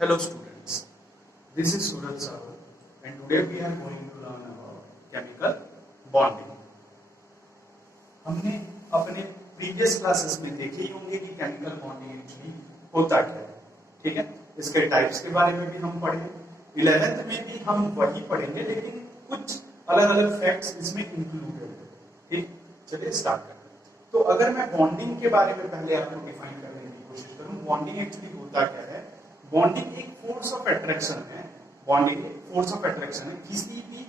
Hello students, this is Suraj Sahul and today we are going to learn about chemical bonding. हमने अपने previous classes में देखे ही होंगे कि केमिकल बॉन्डिंग एक्चुअली होता क्या है, ठीक है। इसके टाइप्स के बारे में भी हम पढ़े, 11th में भी हम वही पढ़ेंगे लेकिन कुछ अलग अलग फैक्ट्स इसमें इंक्लूडेड है, ठीक। चलिए स्टार्ट करते हैं। तो अगर मैं बॉन्डिंग के बारे में पहले आपको डिफाइन करने की कोशिश करूं, बॉन्डिंग एक्चुअली होता क्या है। बॉन्डिंग एक फोर्स ऑफ अट्रैक्शन है। बॉन्डिंग एक फोर्स ऑफ अट्रैक्शन है, किसी भी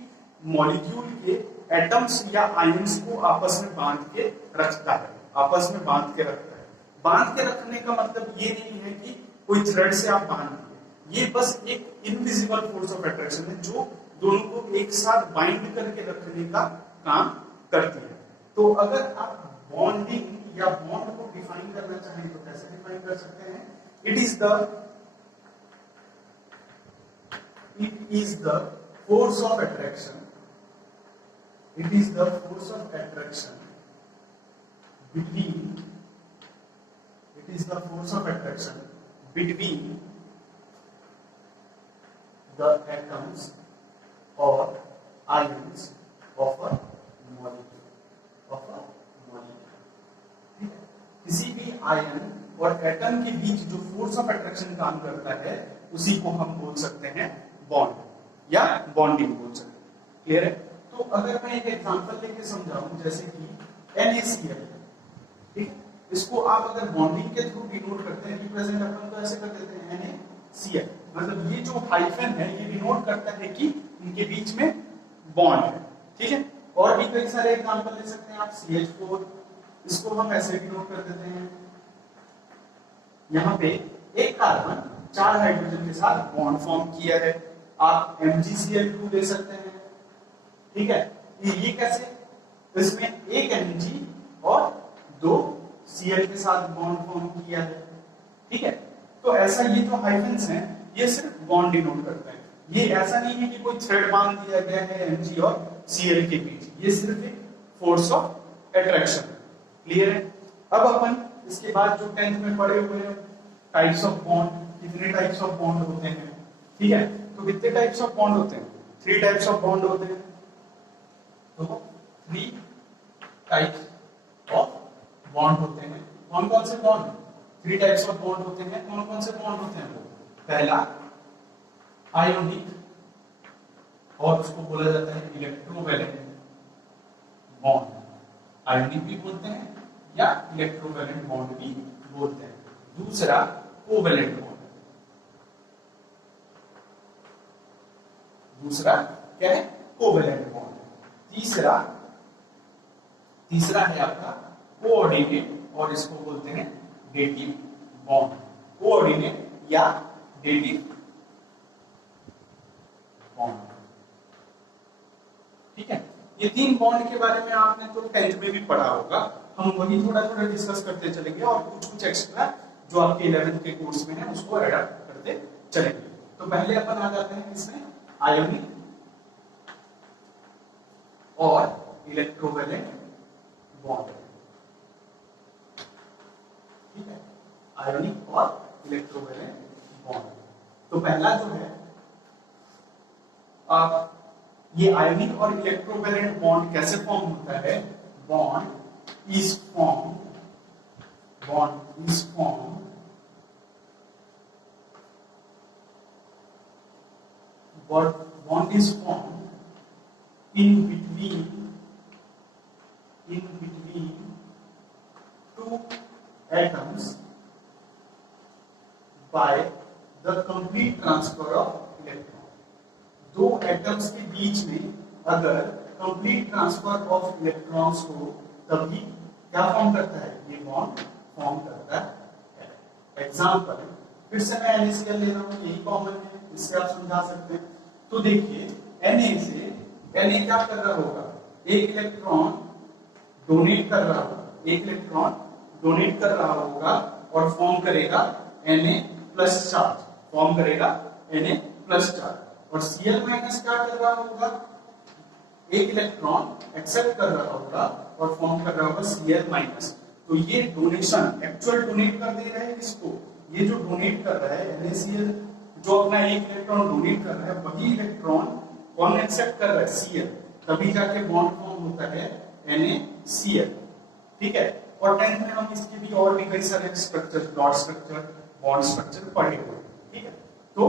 मॉलिक्यूल के एटम्स या आयंस को आपस में बांध के रखता है, आपस में बांध के रखता है। बांध के रखने का मतलब ये नहीं है कि कोई थ्रेड से आप बांध दिए, ये बस एक इनविजिबल फोर्स ऑफ अट्रैक्शन है जो दोनों को एक साथ बाइंड करके रखने का काम करती है। तो अगर आप बॉन्डिंग या बॉन्ड को डिफाइन करना चाहें तो कैसे डिफाइन कर सकते हैं। It is the force of attraction. It is the force of attraction between. It is the force of attraction between the atoms or ions of a molecule. किसी भी आयन और एटम के बीच जो फोर्स ऑफ अट्रैक्शन काम करता है उसी को हम बोल सकते हैं बॉन्ड या बॉन्डिंग बोल सकते हैं। क्लियर है। तो अगर मैं एक एग्जांपल लेके समझाऊं, जैसे कि NaCl, ठीक है, इसको आप अगर बॉन्डिंग के थ्रू डिनोट करते हैं, रिप्रेजेंट अपन तो ऐसे कर देते हैं NaCl, मतलब ये जो हाइफन है ये डिनोट करता है कि इनके बीच में बॉन्ड है, ठीक है। और भी कई सारे एग्जांपल ले सकते हैं आप, CH4, इसको हम ऐसे डिनोट कर देते हैं। यहाँ पे एक कार्बन 4 हाइड्रोजन के साथ बॉन्ड फॉर्म किया है, आप MgCl2 दे सकते हैं, ठीक है। ये कैसे, इसमें एक Mg और 2 Cl के साथ बॉन्ड फॉर्म किया है, ठीक है। तो ऐसा ये जो हाइफन्स हैं ये सिर्फ बॉन्ड डिनोट करते हैं, ये ऐसा नहीं है कि कोई थ्रेड बांध दिया गया है Mg और Cl के बीच, ये सिर्फ एक फोर्स ऑफ अट्रैक्शन है। क्लियर है। अब अपन इसके बाद जो 10th में पढ़े हुए हैं टाइप्स ऑफ बॉन्ड, कितने टाइप्स ऑफ बॉन्ड होते हैं, ठीक है। तो कितने टाइप्स ऑफ बॉन्ड होते हैं, 3 टाइप्स ऑफ बॉन्ड होते हैं। तो 3 टाइप्स ऑफ बॉन्ड होते हैं। कौन कौन से बॉन्ड, 3 टाइप्स ऑफ बॉन्ड होते हैं। कौन कौन से बॉन्ड होते हैं वो, पहला आयोनिक, और उसको बोला जाता है इलेक्ट्रोवैलेंट बॉन्ड, आयोनिक भी बोलते हैं या इलेक्ट्रोवैलेंट बॉन्ड भी बोलते हैं। दूसरा कोवैलेंट बॉन्ड, दूसरा क्या है, कोवैलेंट बॉन्ड। तीसरा है आपका कोऑर्डिनेट, और इसको बोलते हैं डेटिव बॉन्ड, कोऑर्डिनेट या डेटिव बॉन्ड, ठीक है। ये 3 बॉन्ड के बारे में आपने तो 10th में भी पढ़ा होगा, हम वही थोड़ा थोड़ा डिस्कस करते चलेंगे और कुछ एक्स्ट्रा जो आपके 11th के कोर्स में है उसको अडॉप्ट करते चलेंगे। तो पहले अपन आ जाते हैं इसमें आयोनिक और इलेक्ट्रोवैलेंट बॉन्ड, ठीक है, आयोनिक और इलेक्ट्रोवैलेंट बॉन्ड। तो पहला जो है ये आयोनिक और इलेक्ट्रोवैलेंट बॉन्ड कैसे फॉर्म होता है। Bond is form in between 2 atoms by the complete transfer of electron। 2 atoms के बीच में अगर कंप्लीट ट्रांसफर ऑफ इलेक्ट्रॉन्स हो तभी क्या फॉर्म करता है, ये बॉन्ड फॉर्म करता है। एग्जांपल फिर से मैं NaCl ले रहा हूं, यही कॉमन है, इससे आप समझा सकते हैं। तो देखिए Na से Na क्या कर रहा होगा, एक इलेक्ट्रॉन डोनेट कर रहा होगा और फॉर्म करेगा Na प्लस चार्ज, और Cl माइनस क्या कर रहा होगा, एक इलेक्ट्रॉन एक्सेप्ट कर रहा होगा और फॉर्म कर रहा होगा Cl माइनस। तो ये डोनेशन एक्चुअल डोनेट कर दे रहा है किसको, ये जो डोनेट कर रहा है NaCl जो अपना एक इलेक्ट्रॉन डोनेट कर रहा है वही इलेक्ट्रॉन कौन एक्सेप्ट कर रहा है, Cl, तभी जाके बॉन्ड फॉर्म होता है NaCl, ठीक है। और 10th में हम इसके भी और भी कई सारे structure, dot structure, bond structure पढ़े हुए हैं, ठीक है। तो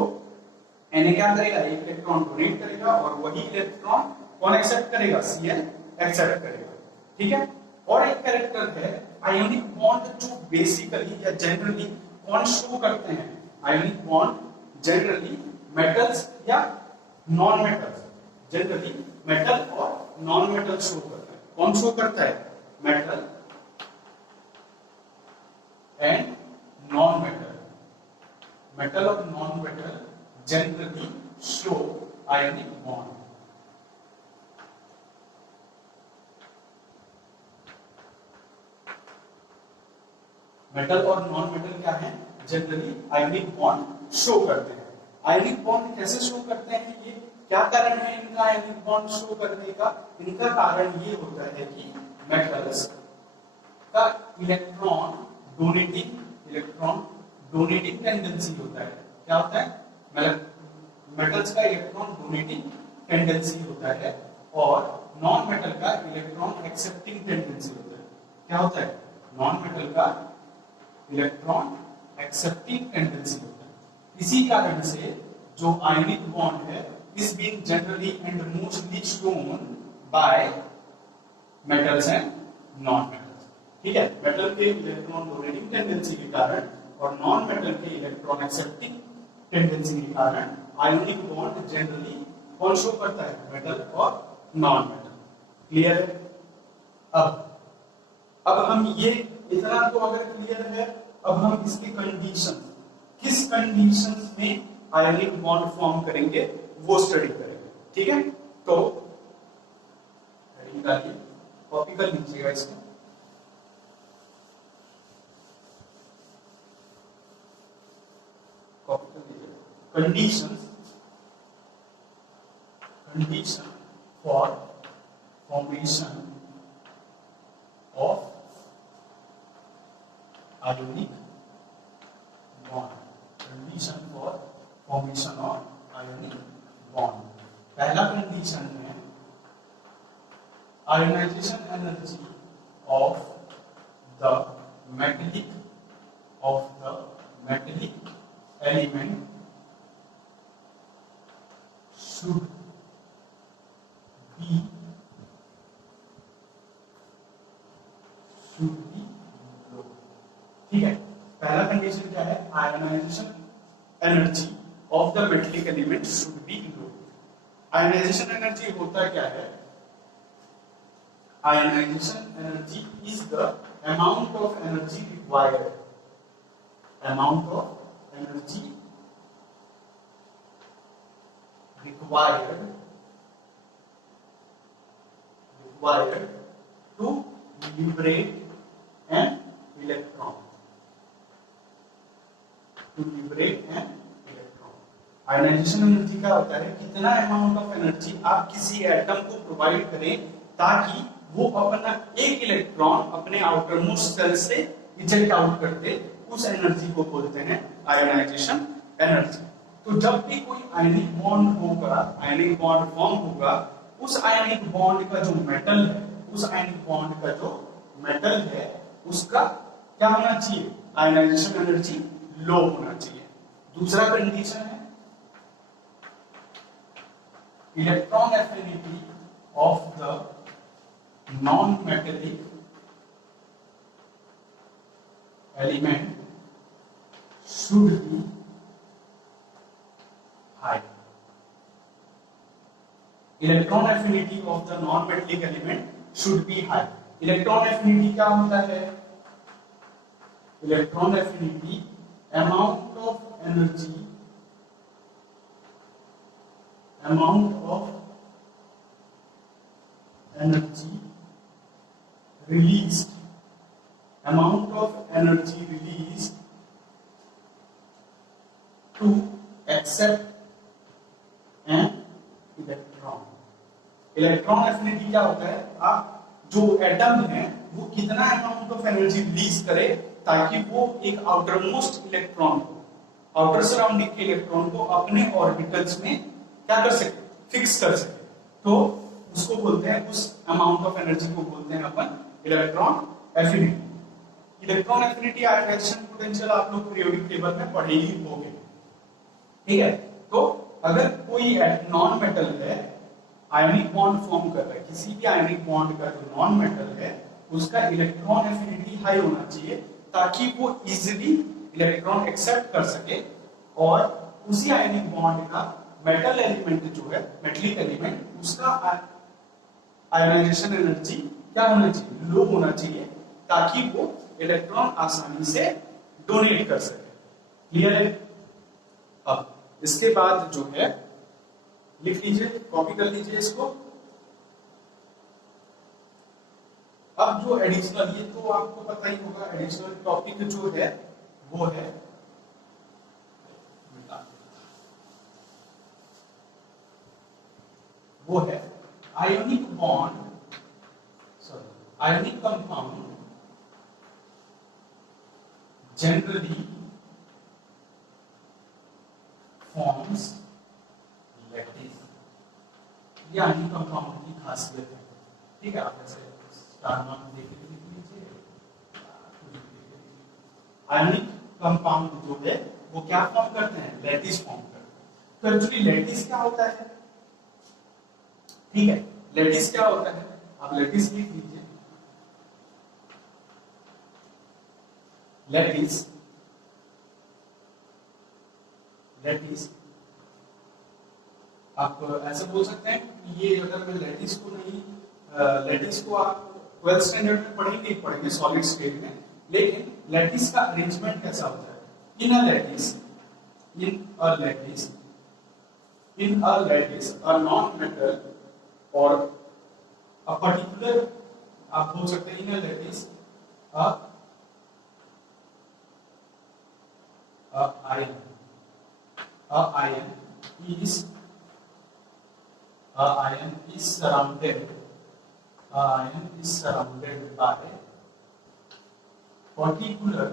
Na क्या करेगा, एक इलेक्ट्रॉन डोनेट करेगा और वही इलेक्ट्रॉन कौन एक्सेप्ट करेगा, Cl एक्सेप्ट करेगा, ठीक है। और एक कैरेक्टर है आयोनिक बॉन्ड, जो बेसिकली या जनरली कौन शो करते हैं, आयोनिक बॉन्ड जनरली मेटल्स या नॉन मेटल्स, जनरली मेटल और नॉन मेटल शो करता है। कौन शो करता है, metal and non metal, metal और non metal generally show ionic bond. Metal और नॉन मेटल क्या है, जनरली आयोनिक बॉन्ड शो करते हैं। आयोनिक बॉन्ड कैसे शो करते हैं, ये क्या कारण है इनका आयोनिक बॉन्ड शो करने का, इनका कारण ये होता है कि मेटल्स का इलेक्ट्रॉन डोनेटिंग टेंडेंसी होता है। क्या होता है, मेटल्स का इलेक्ट्रॉन डोनेटिंग टेंडेंसी होता है और नॉन मेटल का इलेक्ट्रॉन एक्सेप्टिंग टेंडेंसी होता है। क्या होता है, नॉन मेटल का इलेक्ट्रॉन एक्सेप्टिंग टेंडेंसी होता है। इसी कारण से जो आयोनिक बॉन्ड है is being generally and mostly shown by metals and non metals, ठीक है। मेटल के इलेक्ट्रॉन डोनेटिंग टेंडेंसी के कारण और नॉन मेटल के इलेक्ट्रॉन एक्सेप्टिंग टेंडेंसी के कारण आयोनिक बॉन्ड जनरली कौन शो करता है, मेटल और नॉन मेटल। क्लियर है। अब हम ये इतना तो अगर क्लियर है, अब हम इसकी कंडीशन, किस कंडीशन में आयोनिक बॉन्ड फॉर्म करेंगे वो स्टडी करेंगे, ठीक है। तो निकालिए, कॉपी कर लीजिएगा इसको। कॉपी कर लीजिए, condition for formation of ionic bond, condition for formation of ionic bond। पहला कंडीशन है ionization energy of the metallic element should be low, ठीक है। पहला कंडीशन क्या है, ionization energy of the metallic element should be low. Ionization energy होता क्या है, ionization energy is the amount of energy required, amount of energy required to liberate an electron, ionization energy क्या होता है, कितना अमाउंट ऑफ एनर्जी आप किसी atom को प्रोवाइड करें ताकि वो अपना एक इलेक्ट्रॉन अपने आउटर मोस्ट सेल से इजेक्ट आउट कर दे, उस एनर्जी को बोलते हैं आयोनाइजेशन एनर्जी। तो जब भी कोई आयनिक बॉन्ड होगा, आयनिक बॉन्ड फॉर्म होगा, उस आयनिक बॉन्ड का जो मेटल है, उस आयनिक बॉन्ड का जो मेटल है उसका क्या होना चाहिए, आयोनाइजेशन एनर्जी लो होना चाहिए। दूसरा कंडीशन है electron affinity of the non metallic element should B high. Electron affinity of the non metallic element should B high. Electron affinity क्या होता है, electron affinity amount of energy, released, amount of energy released to accept an electron। Electron affinity क्या होता है, आप जो atom है वो कितना अमाउंट ऑफ एनर्जी रिलीज करे ताकि वो एक आउटर मोस्ट इलेक्ट्रॉन को आउटर सराउंडिंग के इलेक्ट्रॉन को अपने ऑर्बिटल्स में क्या कर सके, फिक्स कर सके, तो उसको बोलते हैं, उस अमाउंट ऑफ एनर्जी को बोलते हैं अपन electron affinity. Electron affinity ionization potential आप लोग पीरियोडिक टेबल में पढ़े ही होंगे, ठीक है। तो अगर कोई नॉन मेटल है, आयनिक बॉन्ड फॉर्म कर रहा है, किसी भी आयनिक बॉन्ड का जो नॉन मेटल है उसका इलेक्ट्रॉन एफिनिटी हाई होना चाहिए ताकि वो इजीली इलेक्ट्रॉन एक्सेप्ट कर सके, और उसी आयनिक बॉन्ड का मेटल एलिमेंट जो है, मेटलिक एलिमेंट, उसका आयोनाइजेशन एनर्जी क्या होना चाहिए, लो होना चाहिए, ताकि वो इलेक्ट्रॉन आसानी से डोनेट कर सके। क्लियर है? अब इसके बाद जो है लिख लीजिए, कॉपी कर लीजिए इसको। अब जो एडिशनल, ये तो आपको पता ही होगा, एडिशनल टॉपिक जो है वो है ionic bond, sorry, ionic compound generally forms lattice. ये आयोनिक कंपाउंड की खासियत है, ठीक है। आप ऐसे स्टार मार्क देख लीजिए। आयोनिक कंपाउंड जो है वो क्या फॉर्म करते हैं, लैटिस फॉर्म करते हैं। तो एक्चुअली लैटिस क्या होता है, ठीक है, लैटिस क्या होता है, आप लैटिस लिख लीजिए। लैटिस, लैटिस आप ऐसे बोल सकते हैं, ये अगर मैं लैटिस को नहीं, लैटिस को आप 12th स्टैंडर्ड में पढ़ेंगे सॉलिड स्टेट में, लेकिन लैटिस का अरेंजमेंट कैसा होता है, in a lattice, a non metal और अ पर्टिकुलर, आप बोल सकते हैं in a lattice ion is surrounded by particular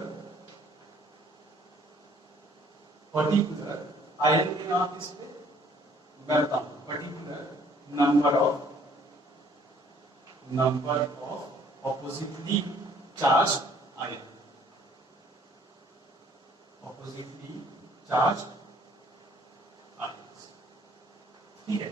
ion के नाम इस पे करता हूं, particular number of oppositely charged ion, ठीक है।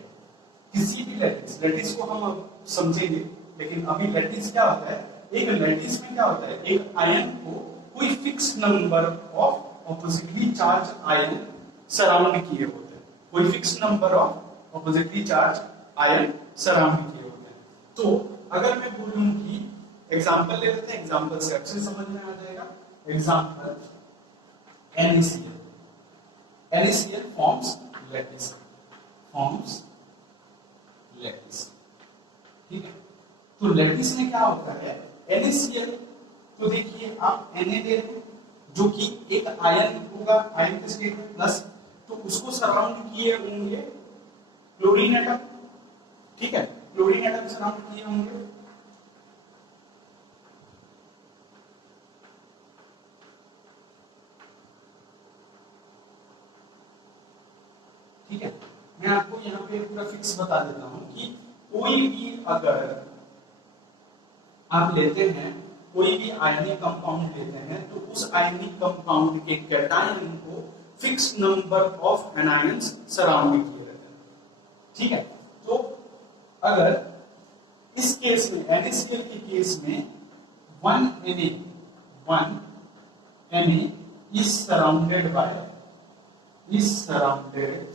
किसी भी लैटिस को हम अब समझेंगे, लेकिन अभी लैटिस क्या होता है, एक लैटिस में क्या होता है, एक आयन को कोई fix number of oppositely charge ion surround किए होते हैं, कोई fix number of oppositely charge ion surround किए होते हैं। तो अगर मैं बोलूं कि एग्जांपल ले लेते हैं, एग्जांपल से अच्छे समझ में आ जाएगा। एग्जांपल NaCl forms lattice, ठीक है। तो लैटिस में क्या होता है, NaCl, तो देखिए आप Na ले लो जो कि एक आयन होगा, आयन के स्टेट में प्लस, तो उसको सराउंड किए होंगे क्लोरीन एटम, ठीक है, क्लोरीन एटम सराउंड किए होंगे। ठीक है, मैं आपको यहाँ पे पूरा फिक्स बता देता हूं कि कोई भी अगर आप लेते हैं, कोई भी आयनिक कंपाउंड लेते हैं, तो उस आयनिक कंपाउंड के कैटायन को fix number of anions surround किए रहते हैं, ठीक है। तो अगर इस केस में NaCl के केस में 1 Na is surrounded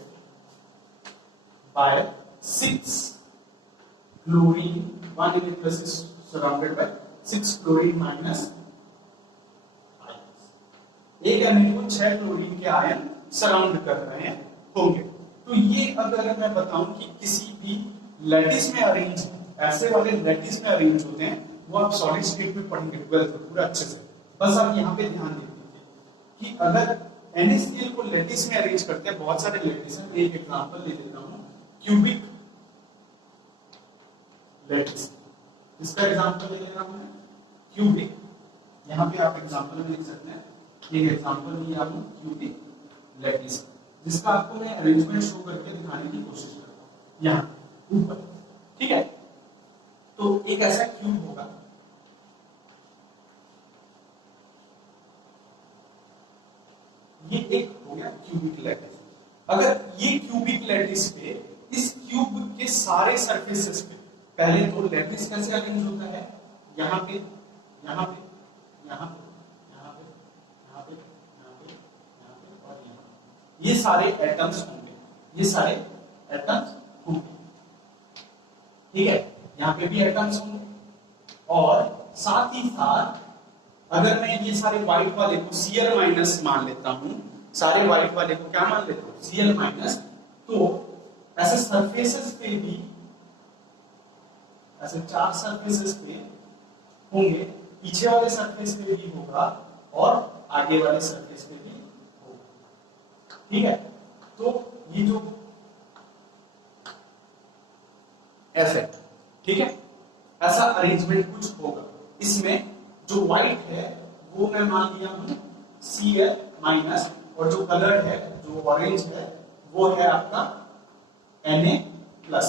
by 6 chlorine, 1 Na plus is surrounded by 6 chlorine minus ions, एक अणु को 6 क्लोरीन के आयन सराउंड कर रहे हैं होंगे। तो ये अगर मैं बताऊं कि किसी भी लैटिस में अरेंज, ऐसे वाले लैटिस में अरेंज होते हैं, वो आप सॉलिड स्टेट में पढ़ेंगे 12th में पूरा अच्छे से। बस आप यहाँ पे ध्यान दे दीजिए कि अगर NaCl को लैटिस में अरेंज करते हैं, बहुत सारे लैटिस हैं, एक एग्जांपल ले लेता हूं, क्यूबिक लैटिस, इसका एग्जांपल ले रहा हूं मैं, क्यूबिक। यहां पे आप एग्जांपल में लिख सकते हैं, एक एग्जांपल लिया हूं क्यूबिक लैटिस, जिसका आपको मैं अरेंजमेंट शो करके दिखाने की कोशिश कर रहा हूं यहां ऊपर। ठीक है, तो एक ऐसा क्यूब होगा, ये एक हो गया क्यूबिक लैटिस। अगर ये क्यूबिक लैटिस पे इस क्यूब के सारे सरफेसेस पे पहले तो लैटिस कैसे अरेंज होता है, यहाँ पे यहाँ पे यहाँ पे यहाँ पे यहाँ पे यहाँ पे यहाँ पे और यहाँ पे, ये सारे एटम्स होंगे, ये सारे एटम्स होंगे। ठीक है, यहाँ पे भी एटम्स होंगे और साथ ही साथ अगर मैं ये सारे व्हाइट वाले को Cl माइनस मान लेता हूं, सारे व्हाइट वाले को क्या मान लेता हूं Cl माइनस, तो ऐसे सरफेसेस पे भी, ऐसे 4 सरफेसेस पे होंगे, पीछे वाले सरफेस पे भी होगा और आगे वाले सरफेस पे भी होगा। ठीक है, तो ये जो ऐसे, ठीक है, ऐसा अरेंजमेंट कुछ होगा। इसमें जो व्हाइट है वो मैं मान लिया हूं Cl माइनस, और जो कलर है, जो ऑरेंज है, वो है आपका Na प्लस,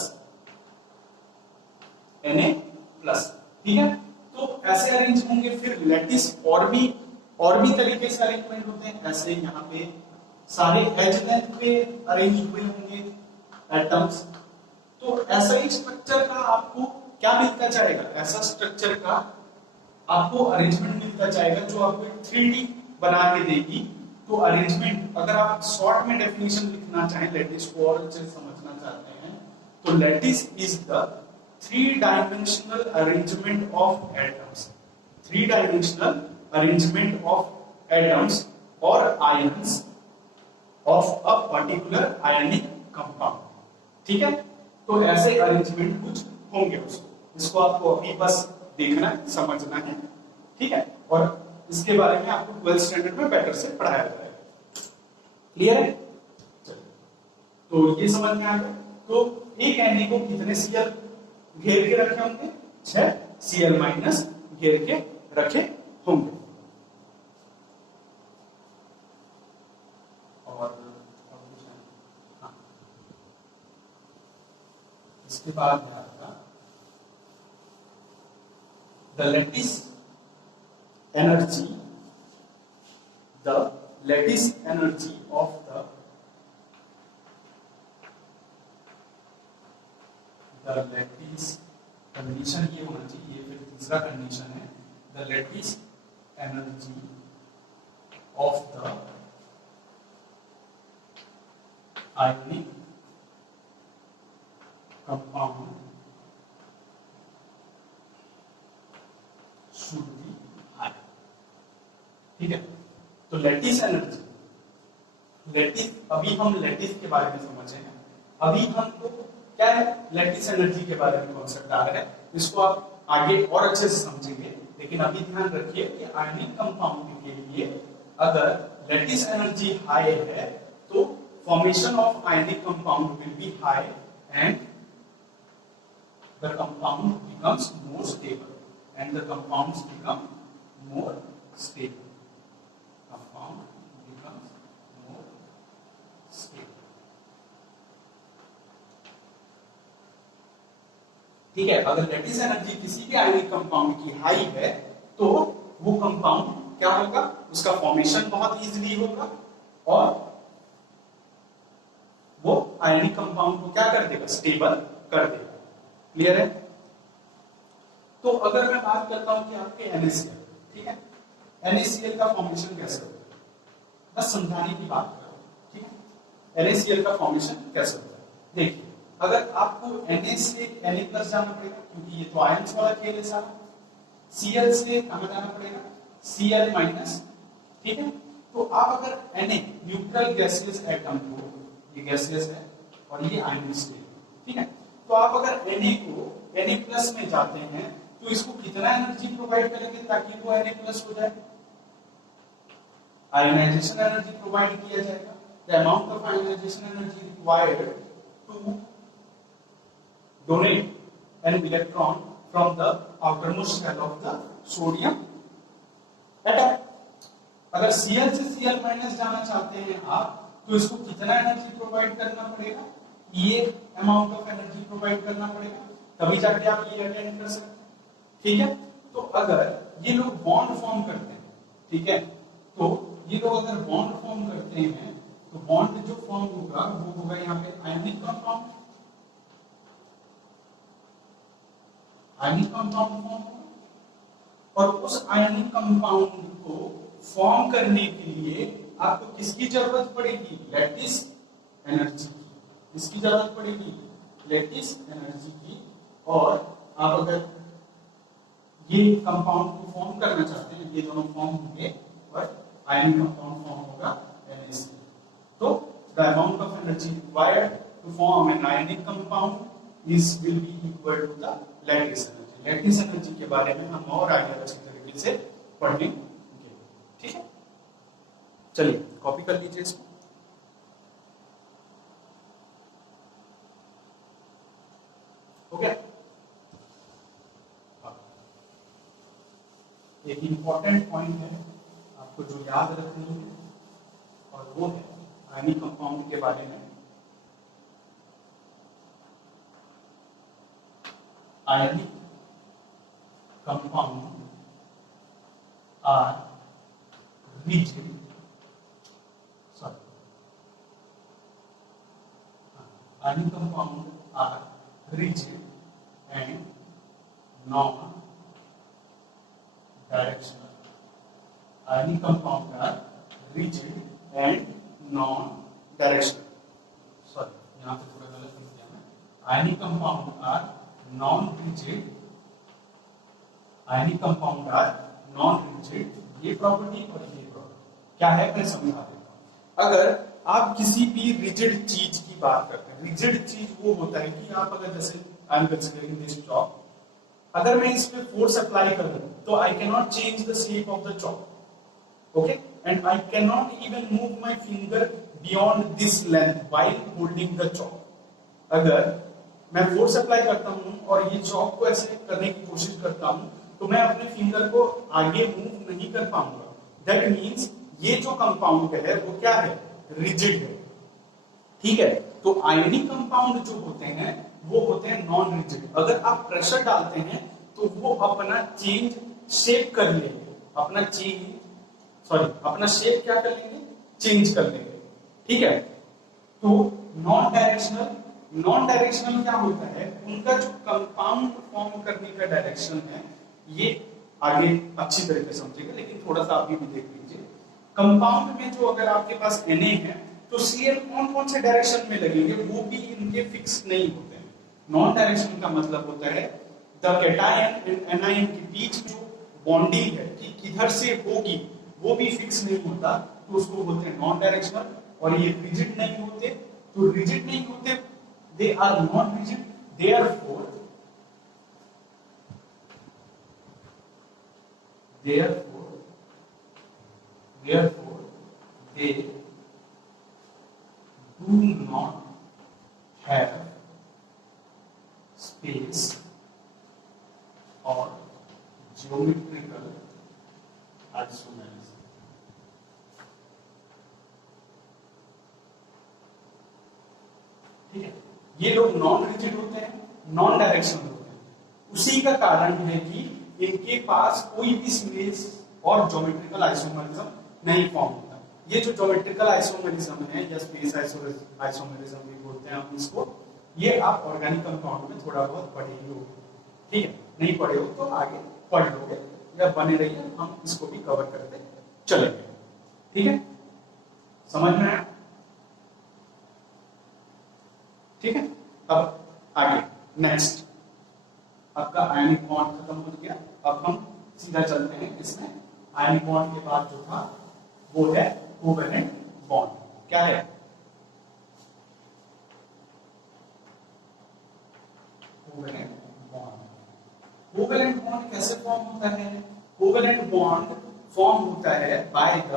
Na प्लस। ठीक है, तो ऐसे अरेंज होंगे। फिर लैटिस और भी तरीके से अरेंजमेंट होते हैं। ऐसे यहाँ पे सारे एज लेंथ पे अरेंज हुए होंगे एटम्स। तो ऐसा ही स्ट्रक्चर का आपको क्या मिलता जाएगा, ऐसा स्ट्रक्चर का आपको अरेंजमेंट मिलता जाएगा जो आपको एक 3D बना के देगी। तो अरेंजमेंट, अगर आप शॉर्ट में डेफिनेशन लिखना चाहें लैटिस को और अच्छे से समझना चाहते हैं, तो lattice is the 3-dimensional arrangement of atoms, 3-dimensional arrangement of atoms or ions of a particular ionic compound। ठीक है, तो ऐसे अरेंजमेंट कुछ होंगे इसको आपको अभी बस देखना है, समझना है। ठीक है, और इसके बारे में आपको 12th स्टैंडर्ड में बेटर से पढ़ाया जाएगा। क्लियर है? तो ये समझ में आ गया। तो एक Na को कितने Cl घेर के रखे होंगे, 6 Cl माइनस घेर के रखे होंगे। और हाँ, इसके बाद है आपका the lattice energy, the lattice energy of the lattice condition, ये होना चाहिए। फिर तीसरा कंडीशन है the lattice energy of the ionic compound should be high. ठीक है, तो लैटिस एनर्जी, लैटिस, अभी हम लैटिस के बारे में समझे हैं। अभी हमको क्या है, लैटिस एनर्जी के बारे में कॉन्सेप्ट आ रहा है, इसको आप आगे और अच्छे से समझेंगे। लेकिन अभी ध्यान रखिए कि आयनिक कंपाउंड के लिए अगर लैटिस एनर्जी हाई है तो formation of ionic compound will be high and the compound becomes more stable, and the compounds become more stable, compound becomes more stable. ठीक है, अगर लैटिस एनर्जी किसी भी आयनिक कंपाउंड की हाई है तो वो कंपाउंड क्या होगा, उसका फॉर्मेशन बहुत इजीली होगा और वो आयनिक कंपाउंड को क्या कर देगा, स्टेबल कर देगा। क्लियर है? तो अगर मैं बात करता हूं कि आपके NaCl, ठीक है, NaCl का फॉर्मेशन कैसे होता है, बस समझाने की बात कर रहा हूं। ठीक है, NaCl का फॉर्मेशन कैसे होता है, देखिए, अगर आपको Na से Na+ जाना पड़ेगा क्योंकि ये तो आयंस वाला खेल है सारा। Cl से कहां जाना पड़ेगा, Cl माइनस। ठीक है, तो आप अगर Na न्यूट्रल गैसियस एटम को, ये गैसियस है और ये आयन स्टेट, ठीक है, तो आप अगर Na को Na+ में जाते हैं तो इसको कितना एनर्जी प्रोवाइड करेंगे ताकि वो Na+ हो जाए, आयोनाइजेशन एनर्जी प्रोवाइड किया जाएगा। The amount of ionization energy required to donate an electron from the outermost shell of the sodium atom। अगर Cl से Cl- जाना चाहते हैं आप तो इसको कितना एनर्जी प्रोवाइड करना पड़ेगा, ये अमाउंट ऑफ एनर्जी प्रोवाइड करना पड़ेगा, तभी जाके आप ये अटेंड कर सकते हैं। ठीक है, तो अगर ये लोग बॉन्ड फॉर्म करते हैं, ठीक है, तो ये लोग अगर बॉन्ड फॉर्म करते हैं तो बॉन्ड जो फॉर्म होगा वो होगा यहाँ पे आयनिक कंपाउंड, आयनिक कंपाउंड फॉर्म होगा, और उस आयनिक कंपाउंड को फॉर्म करने के लिए आपको किसकी जरूरत पड़ेगी, लैटिस एनर्जी की, किसकी जरूरत पड़ेगी, लैटिस एनर्जी की। और आप अगर ये कंपाउंड को फॉर्म करना चाहते हैं, ये दोनों फॉर्म होंगे और आयनिक कंपाउंड फॉर्म होगा NaCl। तो the amount of energy required to form an ionic compound is will be equal to the lattice energy. Lattice energy के बारे में हम और आगे अच्छे तरीके से पढ़ेंगे, ठीक है। चलिए कॉपी कर लीजिए इसको। ओके, एक इंपॉर्टेंट पॉइंट है आपको जो याद रखनी है, और वो है आयनिक कंपाउंड के बारे में। Ionic compound are rigid, ionic compound are rigid and non-directional. Ionic compound are rigid and non-directional. Sorry, यहाँ पे थोड़ा गलत लिख दिया मैं। Ionic compound are non-rigid. Ionic compound are non-rigid. ये प्रॉपर्टी और ये प्रॉपर्टी क्या है मैं समझा देता हूँ। अगर आप किसी भी रिजिड चीज की बात करते हैं, रिजिड चीज वो होता है कि आप अगर जैसे I am considering this chalk, अगर मैं इस पे फोर्स अप्लाई कर दूं तो I can not change the shape of the chalk, okay, and I can not even move my finger beyond this length while holding the chalk. अगर मैं force apply करता हूं और ये चॉक को ऐसे करने की कोशिश करता हूं तो मैं अपने फिंगर को आगे मूव नहीं कर पाऊंगा। दैट मीन्स ये जो कंपाउंड है वो क्या है, रिजिड है, ठीक है। तो आयनिक कंपाउंड जो होते हैं वो होते हैं नॉन रिजिड। अगर आप प्रेशर डालते हैं तो वो अपना चेंज शेप कर लेंगे, अपना शेप क्या कर लेंगे, चेंज कर लेंगे, ठीक है। तो नॉन डायरेक्शनल क्या होता है, उनका जो कंपाउंड फॉर्म करने का डायरेक्शन है, ये आगे अच्छी तरीके से समझेंगे, लेकिन थोड़ा सा अभी भी देख लीजिए। कंपाउंड में जो अगर आपके पास Na है तो Cl कौन कौन से डायरेक्शन में लगेंगे वो भी इनके फिक्स नहीं होते हैं। नॉन डायरेक्शन का मतलब होता है द कैटायन एंड एनायन के बीच जो बॉन्डिंग है कि किधर से होगी वो भी फिक्स नहीं होता, तो उसको बोलते हैं नॉन डायरेक्शनल। और ये रिजिड नहीं होते, तो रिजिड नहीं होते, they are non rigid, therefore they do not have space or geometrical isomerism. ठीक है, ये लोग नॉन रिजिड होते हैं, नॉन डायरेक्शनल होते हैं। उसी का कारण है कि इनके पास कोई भी स्पेस और ज्योमेट्रिकल आइसोमेरिज्म नहीं फॉर्म होता। ये जो ज्योमेट्रिकल आइसोमेरिज्म है या स्पेस आइसोमेरिज्म भी बोलते हैं हम इसको, ये आप ऑर्गेनिक कंपाउंड में थोड़ा बहुत पढ़े ही हो, ठीक है। नहीं पढ़े हो तो आगे पढ़ लोगे या बने रहिए, हम इसको भी कवर करते चलेंगे, ठीक है। समझ में आया, ठीक है। अब आगे नेक्स्ट आपका आयनिक बॉन्ड खत्म हो गया। अब हम सीधा चलते हैं इसमें। आयनिक बॉन्ड के बाद जो था वो है कोवेलेंट बॉन्ड। क्या है कोवेलेंट बॉन्ड? कोवेलेंट बॉन्ड कैसे फॉर्म होता है? कोवेलेंट बॉन्ड फॉर्म होता है bye the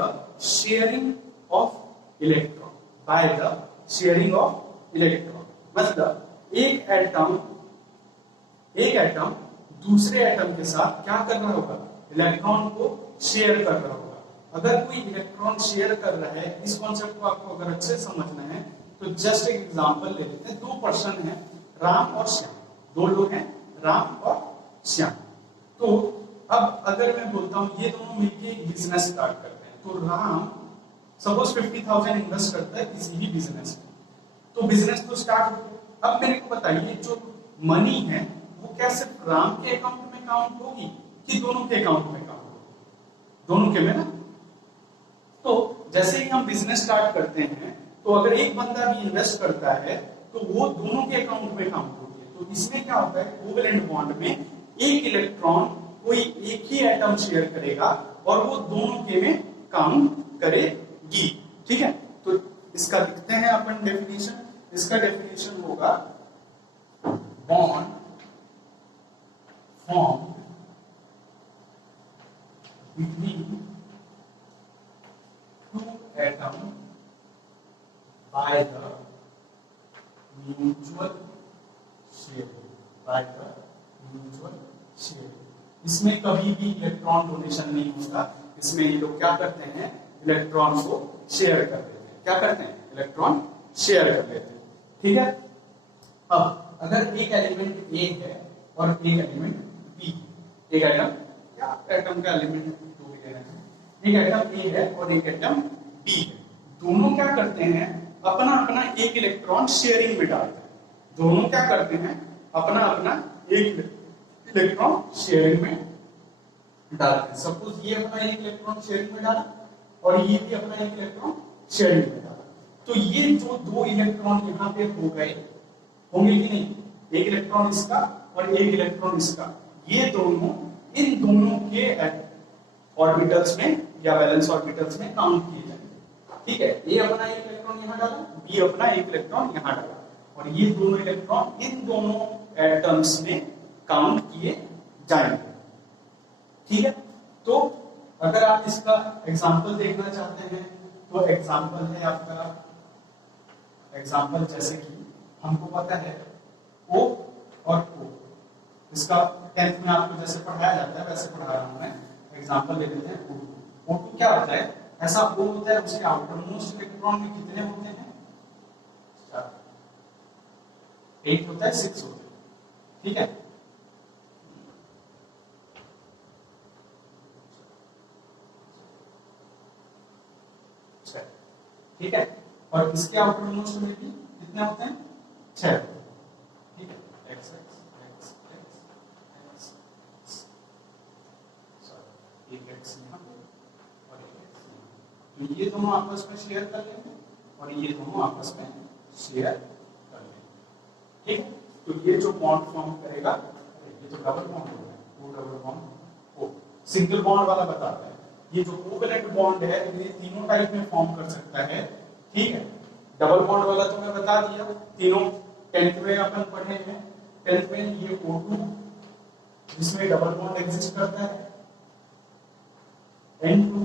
sharing of electron, bye the sharing of electron. मतलब एक एटम दूसरे एटम के साथ क्या कर रहा होगा, इलेक्ट्रॉन को शेयर कर रहा होगा। अगर कोई इलेक्ट्रॉन शेयर कर रहा है, इस कॉन्सेप्ट को आपको अगर अच्छे से समझना है तो जस्ट एक एग्जांपल ले लेते हैं। 2 पर्सन हैं, राम और श्याम, 2 लोग हैं, राम और श्याम। तो अब अगर मैं बोलता हूं ये दोनों मिलके बिजनेस स्टार्ट करते हैं, तो राम सपोज 50,000 इन्वेस्ट करता है किसी भी बिजनेस में, तो बिजनेस तो स्टार्ट हो गया। अब मेरे को बताइए जो मनी है वो क्या सिर्फ राम के अकाउंट में काउंट होगी कि दोनों के अकाउंट में काउंट होगी? दोनों के में ना। तो जैसे ही हम बिजनेस स्टार्ट करते हैं तो अगर एक बंदा भी इन्वेस्ट करता है तो वो दोनों के अकाउंट में काउंट होगी। तो इसमें क्या होता है, कोवेलेंट बॉन्ड में एक इलेक्ट्रॉन कोई एक ही एटम शेयर करेगा और वो दोनों के में काउंट करेगी। ठीक है, तो इसका लिखते हैं अपन डेफिनेशन। इसका डेफिनेशन होगा bond form between two atom by the mutual sharing, by the mutual sharing। इसमें कभी भी इलेक्ट्रॉन डोनेशन नहीं होता, इसमें ये लोग क्या करते हैं, इलेक्ट्रॉन को शेयर कर देते हैं। क्या करते हैं, इलेक्ट्रॉन शेयर कर लेते हैं। ठीक है, अब अगर एक एलिमेंट ए है और एक एलिमेंट बी, एक एटम या एटम का एलिमेंट जो भी लेना है, एक एटम ए है और एक एटम बी है, दोनों क्या करते हैं, अपना अपना एक इलेक्ट्रॉन शेयरिंग में डालते हैं। दोनों क्या करते हैं, अपना अपना एक इलेक्ट्रॉन शेयरिंग में डालते हैं। सपोज ये अपना एक इलेक्ट्रॉन शेयरिंग में डाला और ये भी अपना एक इलेक्ट्रॉन शेयरिंग में डाला, तो ये जो 2 इलेक्ट्रॉन यहाँ पे हो गए, होंगे कि नहीं, एक इलेक्ट्रॉन इसका और एक इलेक्ट्रॉन इसका, ये दोनों इन दोनों के ऑर्बिटल्स में या वैलेंस ऑर्बिटल्स में काउंट किए जाएंगे। ठीक है, ए अपना एक इलेक्ट्रॉन यहाँ डाला, बी अपना एक इलेक्ट्रॉन यहाँ डाला, और ये दोनों इलेक्ट्रॉन इन दोनों एटम्स में काउंट किए जाएंगे। ठीक है, तो अगर आप इसका एग्जांपल देखना चाहते हैं तो एग्जांपल है आपका, एग्जांपल जैसे कि हमको पता है O और O, इसका 10th में आपको जैसे पढ़ाया जाता है वैसे पढ़ा रहा हूं मैं। एग्जांपल ले लेते हैं O2। O2 क्या होता है, ऐसा O होता है, उसके आउटर मोस्ट इलेक्ट्रॉन में कितने होते हैं, 8 होता है, 6 होता है। ठीक है, ठीक है, और इसके आउटर मोस्ट में भी कितने होते हैं, 6। ठीक है, x x x x x, sorry एक x यहाँ और एक x यहाँ, तो ये दोनों आपस में शेयर कर लेंगे और ये दोनों आपस में शेयर कर लेंगे। ठीक है, तो ये जो बॉन्ड फॉर्म करेगा, ये तो डबल बॉन्ड होता है, वो डबल बॉन्ड ओ सिंगल बॉन्ड वाला बताता है। ये जो कोवेलेंट बॉन्ड है ये तीनों टाइप में फॉर्म कर सकता है। ठीक है, डबल बॉन्ड वाला तो मैं बता दिया, तीनों 10th में अपन पढ़े हैं। 10th में ये O2 जिसमें डबल बॉन्ड एग्जिस्ट करता है, N2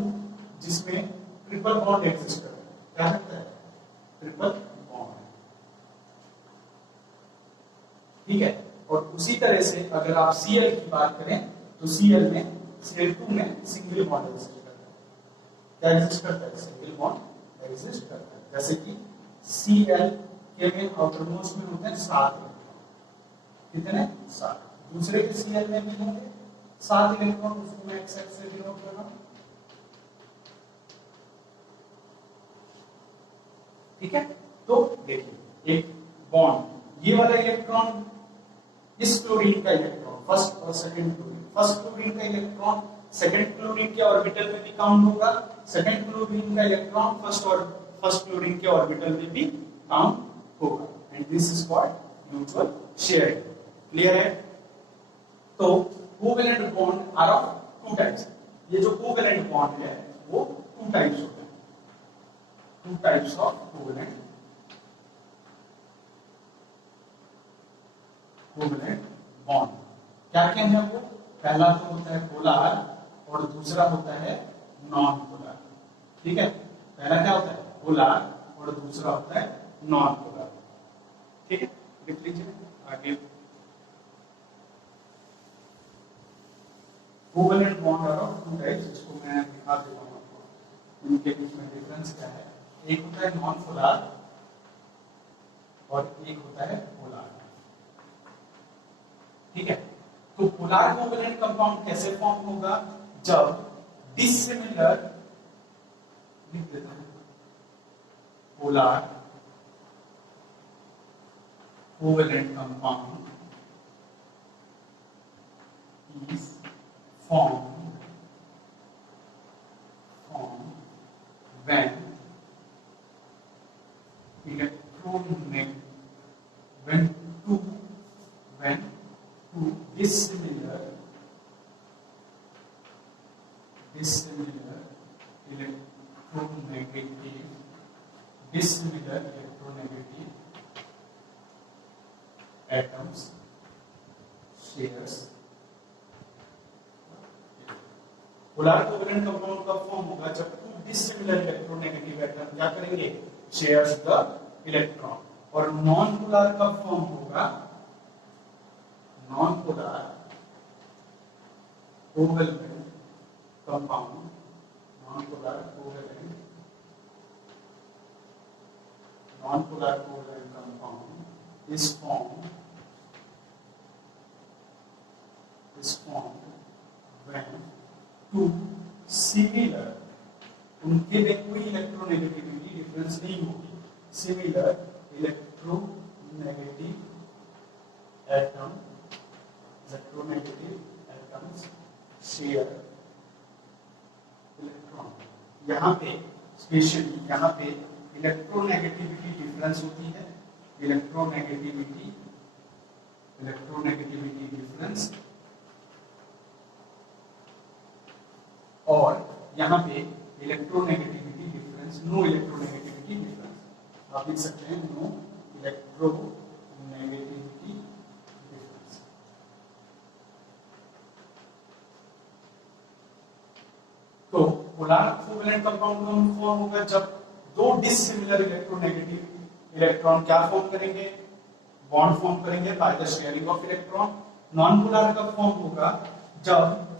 जिसमें ट्रिपल बॉन्ड एग्जिस्ट करता है। क्या करता है, ट्रिपल बॉन्ड। ठीक है, और उसी तरह से अगर आप Cl की बात करें तो Cl में Cl2 में सिंगल बॉन्ड एग्जिस्ट करता है। क्या एग्जिस्ट करता है, सिंगल बॉन्ड एग्जिस्ट करता है। जैसे कि Cl के में आउटर मोस्ट में होते हैं 7 इलेक्ट्रॉन, कितने, 7। दूसरे के Cl में भी होंगे 7 इलेक्ट्रॉन, उसको मैं x एक्सिस से डिनोट कर रहा हूं। ठीक है, तो देखिए एक बॉन्ड, ये वाला इलेक्ट्रॉन इस क्लोरीन का इलेक्ट्रॉन, फर्स्ट और सेकंड क्लोरीन, फर्स्ट क्लोरीन का इलेक्ट्रॉन सेकंड क्लोरीन के ऑर्बिटल में भी काउंट होगा, सेकंड क्लोरीन का इलेक्ट्रॉन फर्स्ट क्लोरीन के ऑर्बिटल में भी काउंट होगा, and this is called mutual sharing. Clear है, तो covalent bond are of 2 types. ये जो कोवेलेंट बॉन्ड है वो 2 टाइप्स होते हैं, 2 टाइप्स ऑफ कोवेलेंट बॉन्ड। क्या क्या है वो, पहला तो होता है पोलर और दूसरा होता है नॉन पोलर। ठीक है, पहला क्या होता है, पोलर, और दूसरा होता है नॉन पोलर। ठीक है, लिख लीजिए आगे। Covalent bond are of 2 types, इसको मैं दिखा देता हूं आपको। इनके बीच में डिफरेंस क्या है? एक होता है नॉन पोलर और एक होता है पोलर। ठीक है, तो पोलर कोवेलेंट कंपाउंड कैसे फॉर्म होगा? जब डिसिमिलर, लिख देता हूं, polar covalent compound is formed when two dissimilar electronegative atoms shares polar covalent compound कब फॉर्म होगा? जब टू डिसिमिलर इलेक्ट्रोनेगेटिव एटम क्या करेंगे? Shares the electron. और नॉन पोलर कब फॉर्म होगा? Non polar covalent compound, non polar covalent compound is formed when two similar, उनके में कोई इलेक्ट्रोनेगेटिविटी डिफरेंस नहीं होगी, similar electronegative atoms share electron. यहाँ पे स्पेशली यहाँ पे इलेक्ट्रोनेगेटिविटी डिफरेंस होती है, इलेक्ट्रोनेगेटिविटी डिफरेंस, और यहाँ पे electronegativity difference, no electronegativity difference. आप लिख सकते हैं नो इलेक्ट्रोनेगेटिविटी डिफरेंस। तो पोलर कोवेलेंट कंपाउंड फॉर्म होगा जब दो डिसिमिलर इलेक्ट्रोनेगेटिव इलेक्ट्रॉन क्या फॉर्म करेंगे? बॉन्ड फॉर्म करेंगे by the sharing of electron. Non polar का फॉर्म होगा जब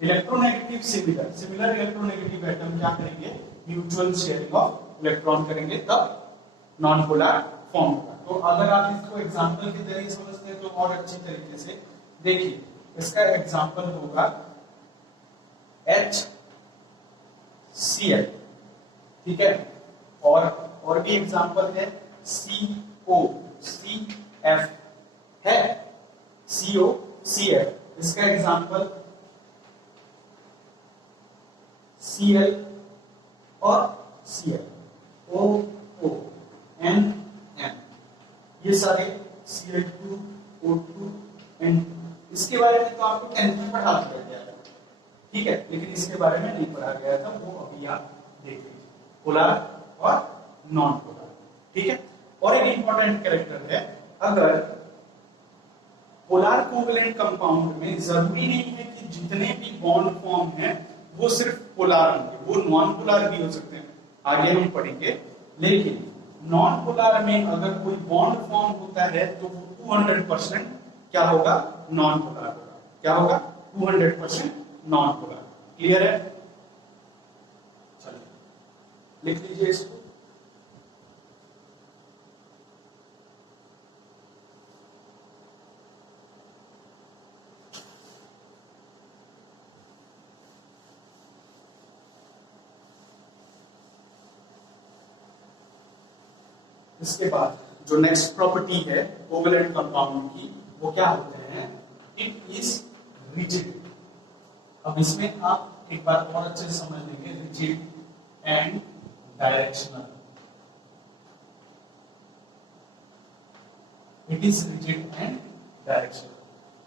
इलेक्ट्रोनेगेटिव सिमिलर इलेक्ट्रोनेगेटिव एटम क्या करेंगे? म्यूचुअल शेयरिंग ऑफ इलेक्ट्रॉन करेंगे, तब नॉन पोलर फॉर्म होगा। तो अगर आप इसको एग्जांपल के जरिए समझते हैं तो और अच्छी तरीके से देखिए, इसका एग्जांपल होगा HCl, ठीक है, और भी एग्जांपल है COCF है, COCF, इसका एग्जांपल Cl और Cl, OO, N, ये सारे Cl2, O2, N2। इसके बारे में तो आपको 10th में पढ़ा दिया गया था, ठीक है, लेकिन इसके बारे में नहीं पढ़ा गया था, वो अभी आप देख लीजिए, पोलर और नॉन पोलर, ठीक है। और एक इंपॉर्टेंट कैरेक्टर है, अगर पोलर कोवेलेंट कंपाउंड में जरूरी नहीं है कि जितने भी बॉन्ड फॉर्म हैं वो सिर्फ पोलर होंगे, वो नॉन पोलर भी हो सकते हैं, आगे हम पढ़ेंगे। लेकिन नॉन पोलर में अगर कोई बॉन्ड फॉर्म होता है तो वो 200% क्या होगा? नॉन पोलर होगा। क्या होगा? 200% नॉन पोलर। क्लियर है? चलिए लिख लीजिए इसको। इसके बाद जो नेक्स्ट प्रॉपर्टी है कोवेलेंट कंपाउंड की, वो क्या होते हैं? It is rigid. अब इसमें आप एक बार और अच्छे से समझ लेंगे, rigid and directional. It is rigid and directional.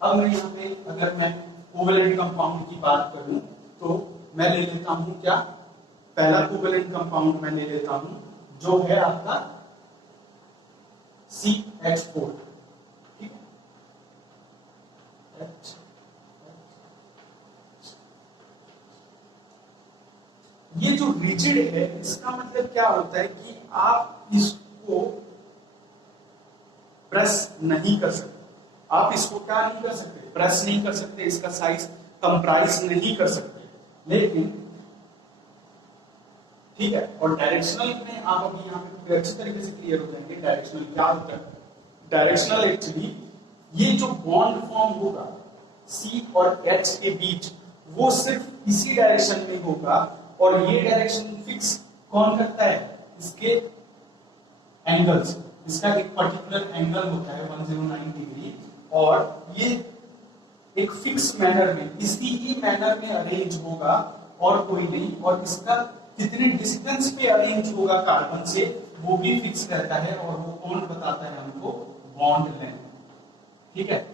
अब मैं यहाँ पे अगर मैं कोवेलेंट कंपाउंड की बात करूं तो मैं ले लेता हूं क्या? पहला कोवेलेंट कंपाउंड मैं ले लेता हूं जो है आपका CH4, ठीक है, ये जो रिजिड है इसका मतलब क्या होता है कि आप इसको प्रेस नहीं कर सकते, आप इसको क्या नहीं कर सकते? प्रेस नहीं कर सकते, इसका साइज कंप्राइज नहीं कर सकते। लेकिन ठीक है। और डायरेक्शनल में आप अभी यहाँ पे पूरे अच्छी तरीके से क्लियर हो जाएंगे डायरेक्शनल क्या होता है। डायरेक्शनल एक्चुअली ये जो बॉन्ड फॉर्म होगा C और H के बीच वो सिर्फ इसी डायरेक्शन में होगा और ये डायरेक्शन फिक्स कौन करता है, इसके एंगल्स। इसका एक पर्टिकुलर एंगल होता है 109 डिग्री और ये एक फिक्स मैनर में इसी ही मैनर में अरेंज होगा और कोई नहीं। और इसका कितने डिस्टेंस पे अरेंज होगा कार्बन से वो भी फिक्स रहता है और वो कौन बताता है हमको, बॉन्ड लेंथ। ठीक है,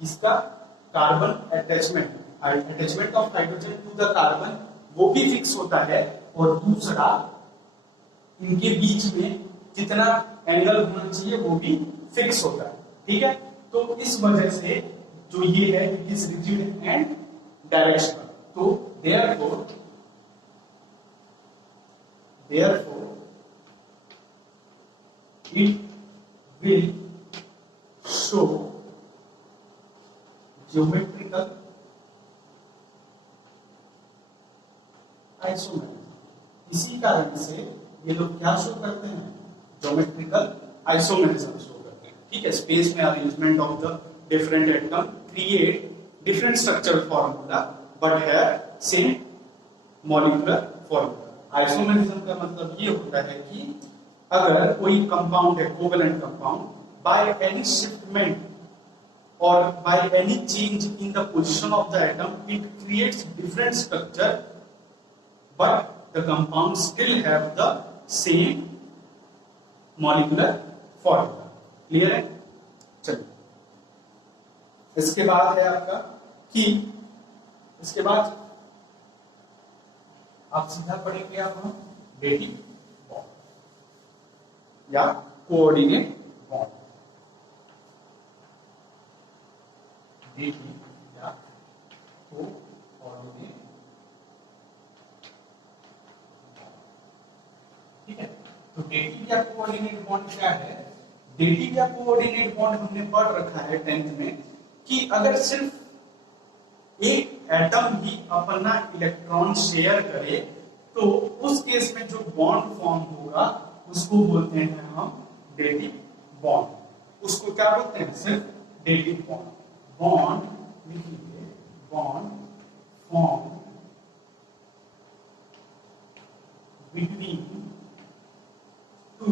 इसका carbon attachment of hydrogen to the carbon वो भी फिक्स होता है और दूसरा इनके बीच में कितना एंगल होना चाहिए वो भी फिक्स होता है। ठीक है, तो इस वजह से जो ये है it is rigid and directional. तो therefore it will show geometrical isomerism। इसी कारण से ये लोग क्या शो करते हैं, ज्योमेट्रिकल आइसोमेरिज्म शो करते हैं। ठीक है, स्पेस में arrangement of the different atom create different structural formula but have same molecular formula. Isomerism का मतलब ये होता है कि अगर कोई कंपाउंड है covalent compound, by any shiftment or by any change in the position of the atom it creates different structure but the compounds still have the same molecular formula। Clear है? चलिए, इसके बाद है आपका कि इसके बाद आप सीधा पढ़ेंगे आप डेटिंग बॉन्ड या कोऑर्डिनेट बॉन्ड। डेटिंग या कोऑर्डिनेट, ठीक है। तो डेटिंग या कोऑर्डिनेट बॉन्ड क्या है? डेटिंग या कोऑर्डिनेट बॉन्ड हमने पढ़ रखा है 10th में कि अगर सिर्फ एक एटम ही अपना इलेक्ट्रॉन शेयर करे तो उस केस में जो बॉन्ड फॉर्म होगा उसको बोलते हैं हम डेटिंग बॉन्ड। उसको क्या बोलते हैं? सिर्फ डेटिंग बॉन्ड। बॉन्ड लिखिए, bond form between two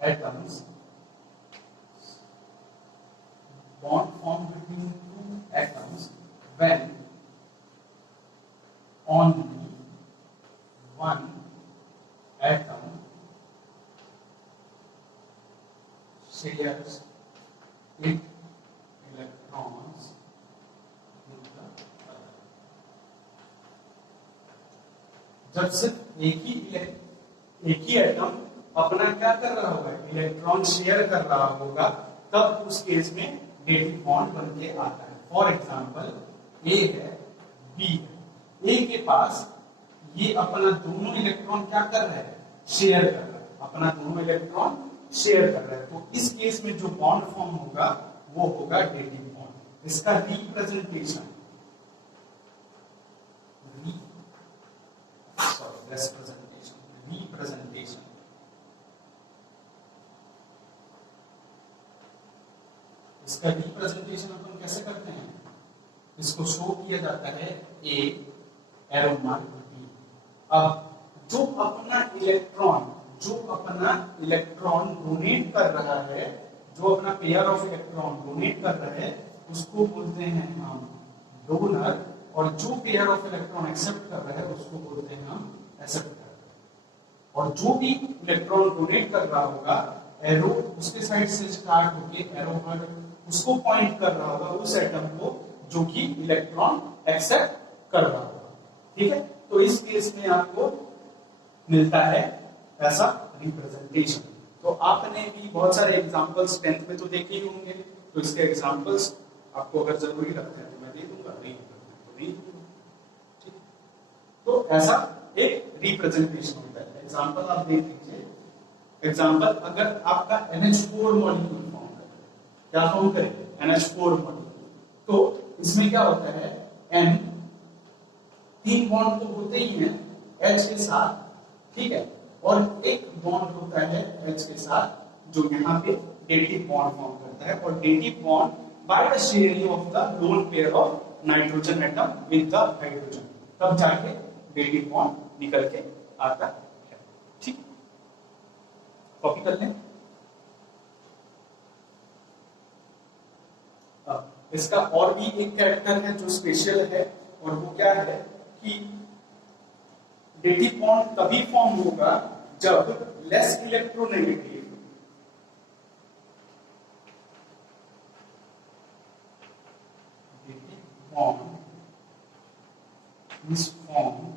atoms, bond formed between two atoms when only one atom shares its electrons with the other। जब सिर्फ एक ही एटम अपना क्या कर रहा होगा, इलेक्ट्रॉन शेयर कर रहा होगा, तब उस केस में डेटिंग बॉन्ड बन के आता है। फॉर एग्जांपल ए है, बी है, ए के पास ये अपना दोनों इलेक्ट्रॉन क्या कर रहा है, शेयर कर रहा है, अपना दोनों इलेक्ट्रॉन शेयर कर रहा है। तो इस केस में जो बॉन्ड फॉर्म होगा वो होगा डेटिंग बॉन्ड। इसका रिप्रेजेंटेशन इसका रिप्रेजेंटेशन अपन कैसे करते हैं? इसको शो किया जाता है ए एरो मार्क बी। अब जो अपना इलेक्ट्रॉन डोनेट कर रहा है, जो अपना पेयर ऑफ इलेक्ट्रॉन डोनेट कर रहा है उसको बोलते हैं हम डोनर, और जो पेयर ऑफ इलेक्ट्रॉन एक्सेप्ट कर रहा है उसको बोलते हैं हम एक्सेप्टर। और जो भी इलेक्ट्रॉन डोनेट कर रहा होगा, एरो उसके साइड से स्टार्ट होके एरो मार्क उसको पॉइंट कर रहा होगा उस एटम को जो कि इलेक्ट्रॉन एक्सेप्ट कर रहा होगा। ठीक है, तो इस केस में आपको मिलता है ऐसा रिप्रेजेंटेशन। तो आपने भी बहुत सारे एग्जांपल्स 10th में तो देखे ही होंगे, तो इसके एग्जांपल्स आपको अगर जरूरी लगता है तो मैं दे दूंगा, नहीं तो नहीं दूंगा। ठीक, तो ऐसा एक रिप्रेजेंटेशन होता है। एग्जांपल आप देख लीजिए। एग्जांपल, अगर आपका NH4 मॉलिक्यूल फॉर्म करे, क्या फॉर्म करे? NH4 molecule. तो इसमें क्या होता है, N तीन बॉन्ड तो होते ही हैं H के साथ, ठीक है, और एक बॉन्ड होता है H के साथ जो यहाँ पे डेटिव बॉन्ड फॉर्म करता है, और dative bond by the sharing of the lone pair of nitrogen atom with the hydrogen, तब जाके डेटिव बॉन्ड निकल के आता है। ठीक, कॉपी कर लें। इसका और भी एक कैरेक्टर है जो स्पेशल है, और वो क्या है कि डेटिव बॉन्ड तभी फॉर्म होगा जब less electronegative bond is formed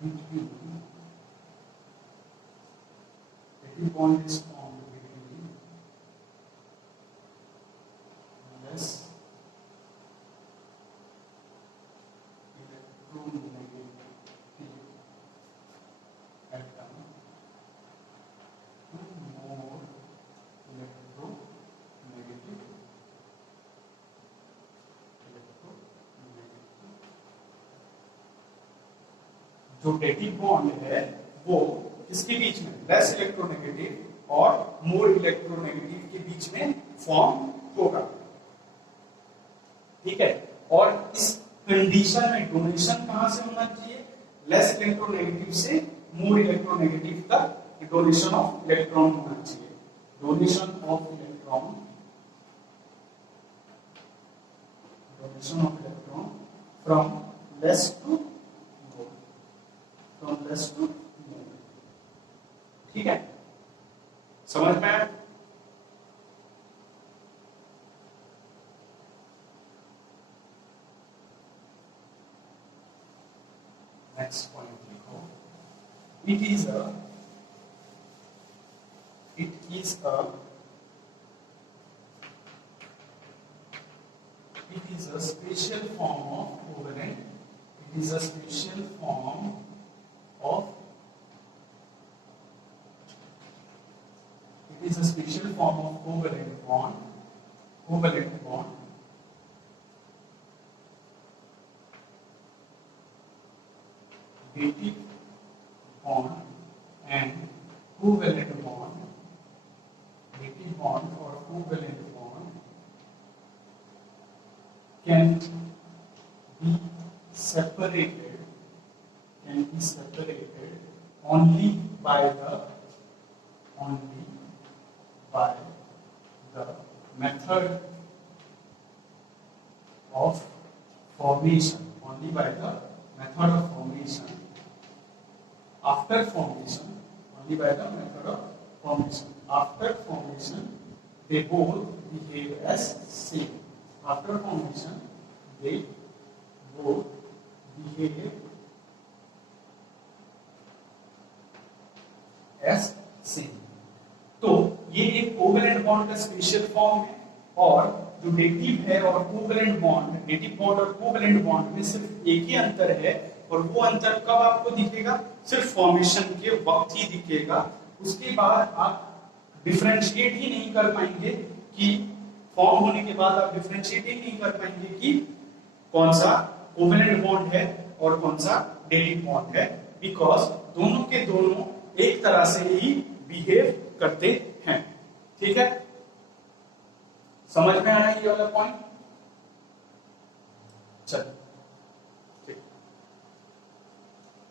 between dative bond is formed between less electronegative atom to more electronegative जो डेटिव बॉन्ड है वो किसके बीच में, लेस इलेक्ट्रोनेगेटिव और मोर इलेक्ट्रोनेगेटिव के बीच में फॉर्म होगा। ठीक है, और इस कंडीशन में डोनेशन कहां से होना चाहिए, लेस इलेक्ट्रोनेगेटिव से मोर इलेक्ट्रोनेगेटिव तक डोनेशन ऑफ इलेक्ट्रॉन होना चाहिए। Donation of electron, donation of electron from less to from less to more। ठीक है, समझ में आया? नेक्स्ट पॉइंट लिखो, it is a special form of covalent, it is a special form of, it is a special form of covalent bond, dative bond and covalent bond, dative bond or covalent bond can be separated only by the method of formation, only by the method of formation, after formation, only by the method of formation, after formation they both behave as same, after formation they both behave as same। तो ये एक covalent bond का special form है, और जो dative है और covalent bond, dative bond और कोवेलेंट बॉन्ड में सिर्फ एक ही अंतर है, और वो अंतर कब आपको दिखेगा, सिर्फ फॉर्मेशन के वक्त ही दिखेगा। उसके बाद आप डिफरेंशिएट ही नहीं कर पाएंगे कि फॉर्म होने के बाद आप डिफरेंशिएट ही नहीं कर पाएंगे कि कौन सा कोवेलेंट बॉन्ड है और कौन सा डेटिव बॉन्ड है, बिकॉज दोनों के दोनों एक तरह से ही बिहेव करते हैं। ठीक है, समझ में आया ये वाला पॉइंट? चलो ठीक,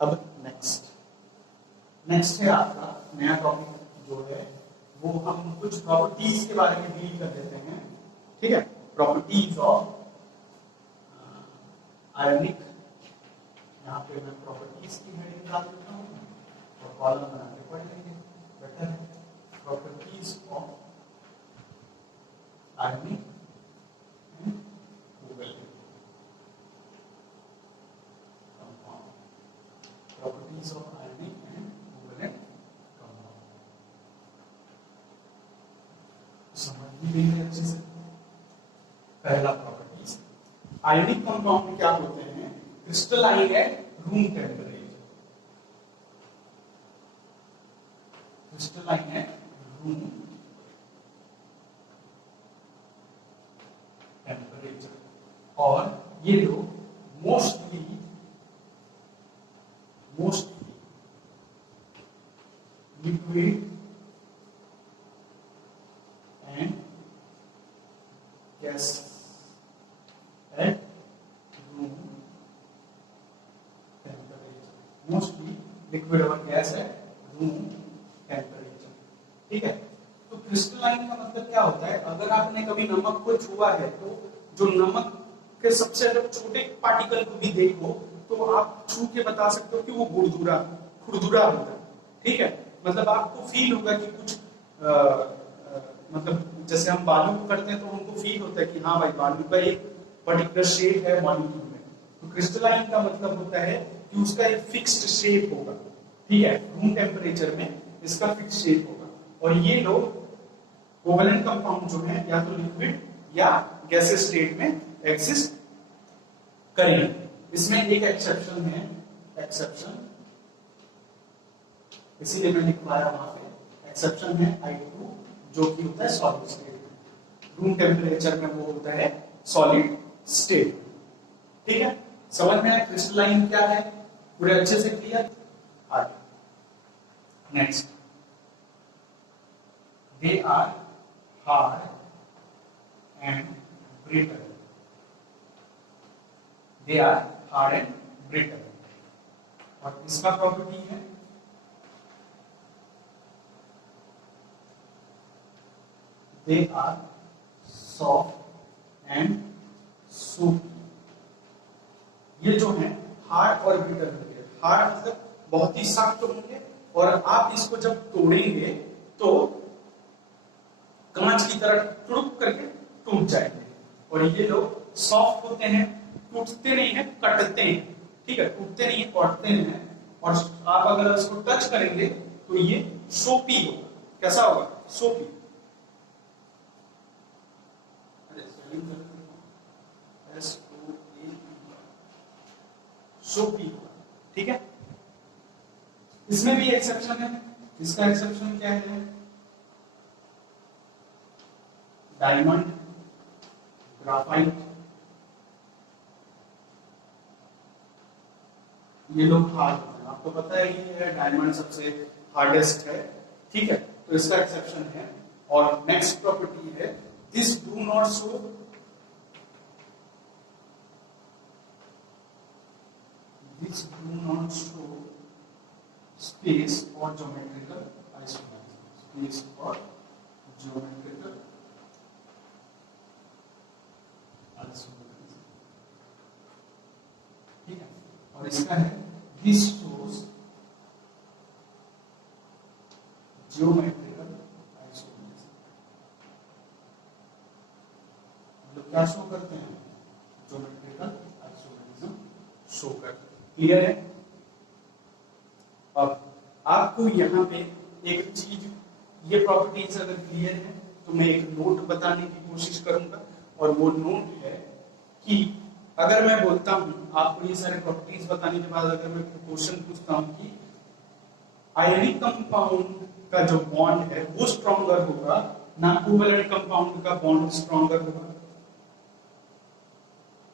अब नेक्स्ट है आपका नया टॉपिक जो है वो हम कुछ प्रॉपर्टीज के बारे में डील कर लेते हैं। ठीक है, प्रॉपर्टीज ऑफ आयनिक, यहाँ पे मैं प्रॉपर्टीज की हेडिंग डाल देता हूँ और कॉलम बना के पढ़ लेंगे, बेटर है। Properties of ionic and covalent compound, properties of ionic and covalent compound. समझ भी गई है अच्छे से? पहला प्रॉपर्टीज, आयनिक कंपाउंड क्या होते हैं, crystalline at room temperature, crystalline at room temperature, और ये लोग mostly liquid and gas at room temperature, mostly liquid और गैस एट रूम टेम्परेचर। ठीक है, तो क्रिस्टलाइन का मतलब क्या होता है? अगर आपने कभी नमक को छुआ है तो जो नमक के सबसे अगर छोटे पार्टिकल को भी देखो तो आप छू के बता सकते हो कि वो खुरदुरा होता है। ठीक है, मतलब आपको फील होगा कि कुछ मतलब जैसे हम बालू को करते हैं तो हमको फील होता है कि हाँ भाई बालू का एक पर्टिकुलर शेप है मॉलिक्यूल में। तो क्रिस्टलाइन का मतलब होता है कि उसका एक फिक्स्ड शेप होगा। ठीक है, रूम टेम्परेचर में इसका फिक्स्ड शेप होगा। और ये लोग कोवेलेंट कंपाउंड जो है या तो लिक्विड या गैसेस स्टेट में एग्जिस्ट करेंगे। इसमें एक एक्सेप्शन है, एक्सेप्शन इसीलिए मैंने लिखवाया वहां पे, एक्सेप्शन है I2 जो कि होता है सॉलिड स्टेट। रूम टेम्परेचर में वो होता है सॉलिड स्टेट। ठीक है, समझ में आया क्रिस्टलाइन क्या है? पूरे अच्छे से क्लियर? आगे next, they are hard and brittle. They are hard and brittle. और इसका प्रॉपर्टी है they are soft and soapy. ये जो है हार्ड और ब्रिटल होंगे। हार्ड मतलब बहुत ही सख्त होंगे और आप इसको जब तोड़ेंगे तो कांच की तरह टुड़ुक करके टूट जाएंगे। और ये लोग सॉफ्ट होते हैं, टूटते नहीं है, कटते हैं। ठीक है, टूटते नहीं है, कटते नहीं है। और आप अगर इसको टच करेंगे तो ये सोपी होगा। कैसा होगा? सोपी। सोपी होगा। ठीक है, इसमें भी एक्सेप्शन है। इसका एक्सेप्शन क्या है? डायमंड, ग्राफाइट, ये लोग हार्ड होते हैं। आपको पता है कि डायमंड सबसे हार्डेस्ट है। ठीक है, तो इसका एक्सेप्शन है। और नेक्स्ट प्रॉपर्टी है this do not show space or geometrical isomerism. Space or geometrical isomerism. ठीक है, और इसका है this shows geometrical isomerism। मतलब क्या शो करते हैं? ज्योमेट्रिकल आइसोमेरिज्म शो करते हैं। क्लियर है? अब आपको यहाँ पे एक चीज, ये प्रॉपर्टीज अगर क्लियर है तो मैं एक नोट बताने की कोशिश करूंगा। और वो नोट है कि अगर मैं बोलता हूं आपको ये सारे प्रॉपर्टीज बताने के बाद अगर मैं क्वेश्चन पूछता हूं कि आयनिक कंपाउंड का जो बॉन्ड है वो स्ट्रॉन्गर होगा ना कोवेलेंट कंपाउंड का बॉन्ड स्ट्रॉन्गर होगा,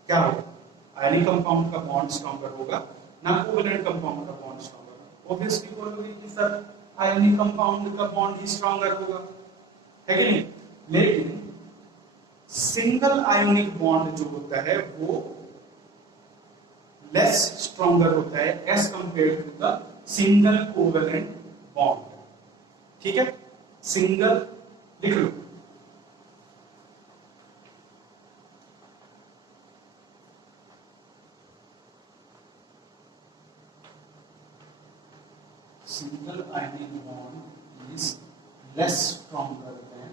क्या होगा? आयनिक कंपाउंड का बॉन्ड स्ट्रॉन्गर होगा ना कोवेलेंट कंपाउंड का बॉन्ड स्ट्रॉन्गर होगा। ऑब्वियसली बोलोगे कि सर आयनिक कंपाउंड का बॉन्ड ही स्ट्रॉन्गर होगा, है कि नहीं? लेकिन सिंगल आयोनिक बॉन्ड जो होता है वो लेस स्ट्रॉन्गर होता है as compare to the single covalent bond. ठीक है, सिंगल लिख लो। Single ionic bond is less stronger than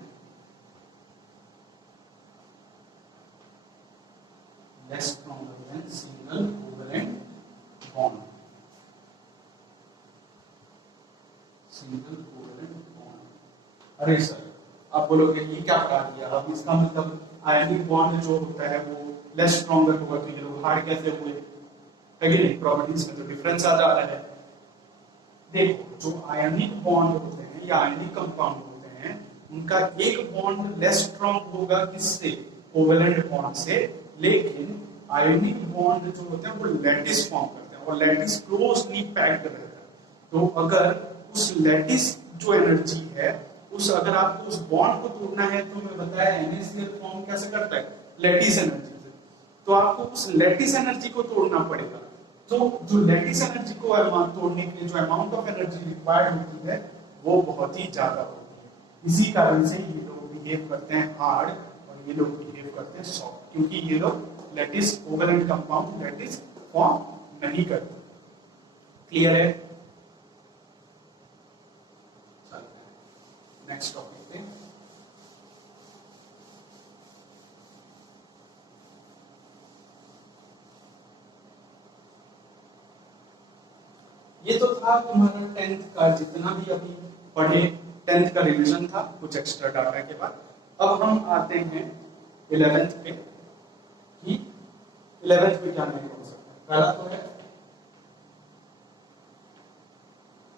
single covalent bond. Single covalent bond. अरे सर आप बोलोगे ये क्या पढ़ा दिया? अब इसका मतलब आयनिक बॉन्ड जो होता है वो लेस स्ट्रॉन्गर होगा तो ये लोग हार्ड कैसे हुए? है कि नहीं? प्रॉपर्टीज में तो डिफरेंस आ जा रहा है। देखो, जो आयनिक बॉन्ड होते हैं या आयनिक कंपाउंड होते हैं उनका एक बॉन्ड लेस स्ट्रॉन्ग होगा किससे? कोवेलेंट बॉन्ड से, लेकिन आयोनिक बॉन्ड जो होते हैं वो लैटिस फॉर्म करते हैं और लैटिस क्लोजली पैक्ड रहता है। तो अगर उस लैटिस जो एनर्जी है उस अगर आपको उस बॉन्ड को तोड़ना है तो मैं बताया NaCl फॉर्म कैसे करता है, लैटिस एनर्जी से। तो आपको उस लैटिस एनर्जी को तोड़ना पड़ेगा। तो जो लैटिस एनर्जी को तोड़ने के लिए जो अमाउंट ऑफ एनर्जी रिक्वायर्ड होती है वो बहुत ही ज्यादा होती है। इसी कारण से ये लोग बिहेव करते हैं हार्ड और ये लोग बिहेव करते हैं सॉफ्ट, क्योंकि ये लोग lattice covalent compound lattice form नहीं करते। क्लियर है? नेक्स्ट टॉपिक पे ये तो था तुम्हारा 10th का जितना भी अभी पढ़े, 10th का रिवीजन था कुछ एक्स्ट्रा डाटा के बाद। अब हम आते हैं 11th पे कि 11th पे क्या नहीं हो सकता। पहला तो है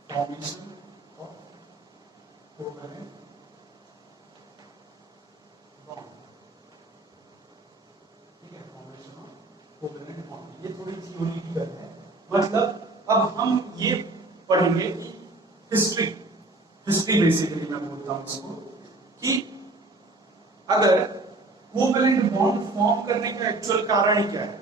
फॉर्मेशन ऑफ कोवैलेंट बॉन्ड। ठीक है, फॉर्मेशन ऑफ कोवैलेंट बॉन्ड ये थोड़ी थ्योरिटिकल है। मतलब अब हम ये पढ़ेंगे कि हिस्ट्री बेसिकली मैं बोलता हूं इसको कि अगर कोवैलेंट बॉन्ड फॉर्म करने का एक्चुअल कारण क्या है।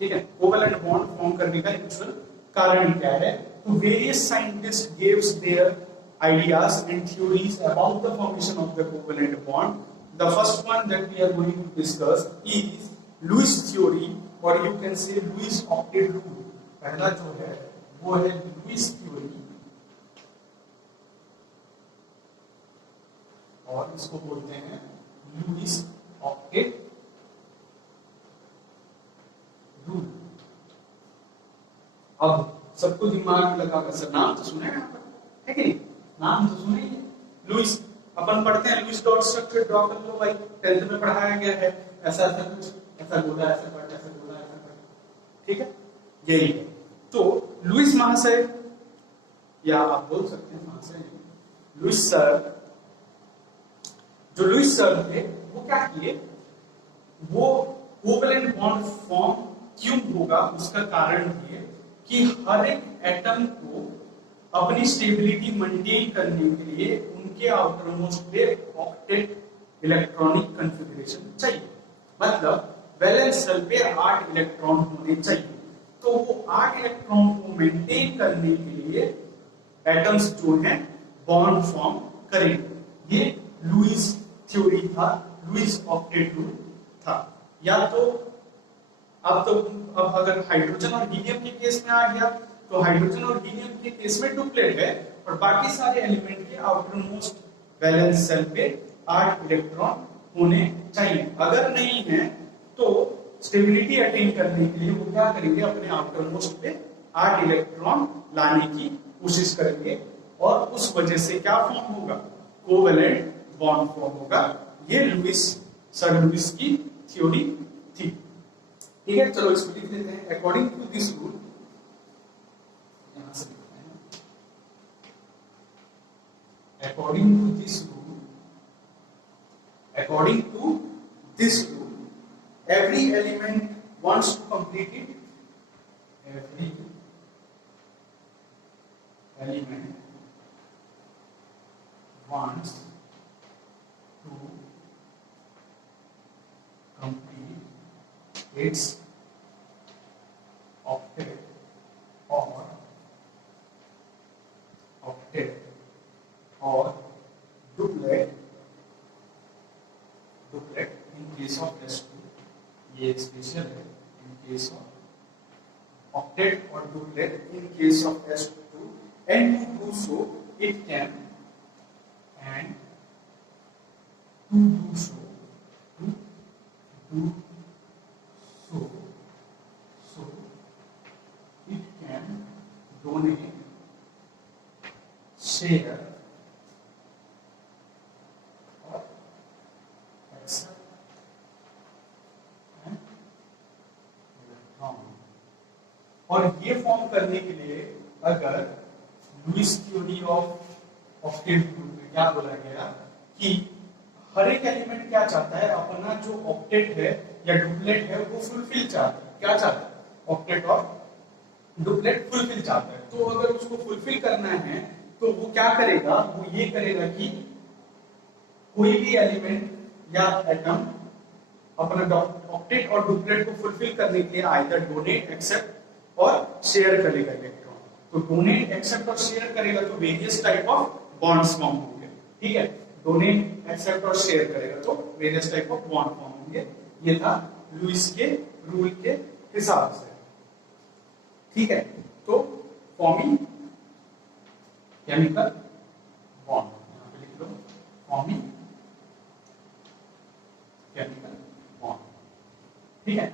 ठीक है, कोवैलेंट बॉन्ड फॉर्म करने का एक्चुअल कारण क्या है। तो various scientist gives there ideas and theories about the formation of the covalent bond. The first one that we are going to discuss is Lewis theory, or you can say Lewis octet rule. पहला जो है वो है Lewis theory और इसको बोलते हैं Lewis octet rule. अब सबको दिमाग लगाकर सर नाम तो सुने हैं है कि नहीं, नाम तो सुने ही। लुईस अपन पढ़ते हैं लुईस डॉट स्ट्रक्चर ड्रॉ कर लो भाई, 10th में पढ़ाया गया है। ऐसा ऐसा कुछ ऐसा गोला ऐसा कट ऐसा गोला ऐसा कट, ठीक है यही है। तो लुईस महाशय या आप बोल सकते हैं महाशय, लुईस सर, जो लुईस सर थे वो क्या किए, वो कोवैलेंट बॉन्ड फॉर्म क्यों होगा उसका कारण ये कि हर एक एटम को अपनी स्टेबिलिटी मेंटेन करने के लिए उनके आउटर मोस्ट पे ऑक्टेट इलेक्ट्रॉनिक कॉन्फ़िगरेशन चाहिए। मतलब वैलेंस शेल पे 8 इलेक्ट्रॉन होने चाहिए। तो वो 8 इलेक्ट्रॉन को मेंटेन करने के लिए एटम्स जो हैं बॉन्ड फॉर्म करेंगे। ये लुईस थ्योरी था, लुईस ऑक्टेट रूल था। या तो अब अगर हाइड्रोजन और हीलियम के केस में आ गया तो हाइड्रोजन और हीलियम के केस में डुप्लेट है और बाकी सारे एलिमेंट के आउटर मोस्ट वैलेंस शेल पे 8 इलेक्ट्रॉन होने चाहिए। अगर नहीं है तो स्टेबिलिटी अटेन करने के लिए वो क्या करेंगे, अपने आउटर मोस्ट पे 8 इलेक्ट्रॉन लाने की कोशिश करेंगे और उस वजह से क्या फॉर्म होगा, कोवैलेंट बॉन्ड फॉर्म होगा। ये सर लुईस की थ्योरी थी। ठीक है, चलो इसको लिख लेते हैं। अकॉर्डिंग टू दिस रूल, यहां से लिखते हैं, according to this rule, according to this rule, every element wants to complete it, every element wants to complete its octet or duplet in case of S2, ये special है, in case of octet or duplet in case of S2, and to do so it can, and to do so it can donate, share or accept और ये form करने के लिए अगर Lewis theory of octet rule में क्या बोला गया कि हर एक एलिमेंट क्या चाहता है, अपना जो ऑक्टेट है या डुप्लेट है वो फुलफिल चाहता है। क्या चाहता है? ऑक्टेट और डुप्लेट फुलफिल चाहता है। तो अगर उसको फुलफिल करना है तो वो क्या करेगा, वो ये करेगा कि कोई भी एलिमेंट या एटम अपना ऑक्टेट और डुप्लेट को फुलफिल करने के लिए आइदर डोनेट, एक्सेप्ट और शेयर करेगा इलेक्ट्रॉन। तो डोनेट, एक्सेप्ट और शेयर करेगा तो various type of bonds form होंगे। ठीक है, डोनेट, एक्सेप्ट और शेयर करेगा तो various type of bond form होंगे। ये था लुईस के रूल के हिसाब से। ठीक है, तो फॉर्मिंग केमिकल बॉन्ड, यहां पे लिख लो फॉर्मिंग केमिकल बॉन्ड। ठीक है,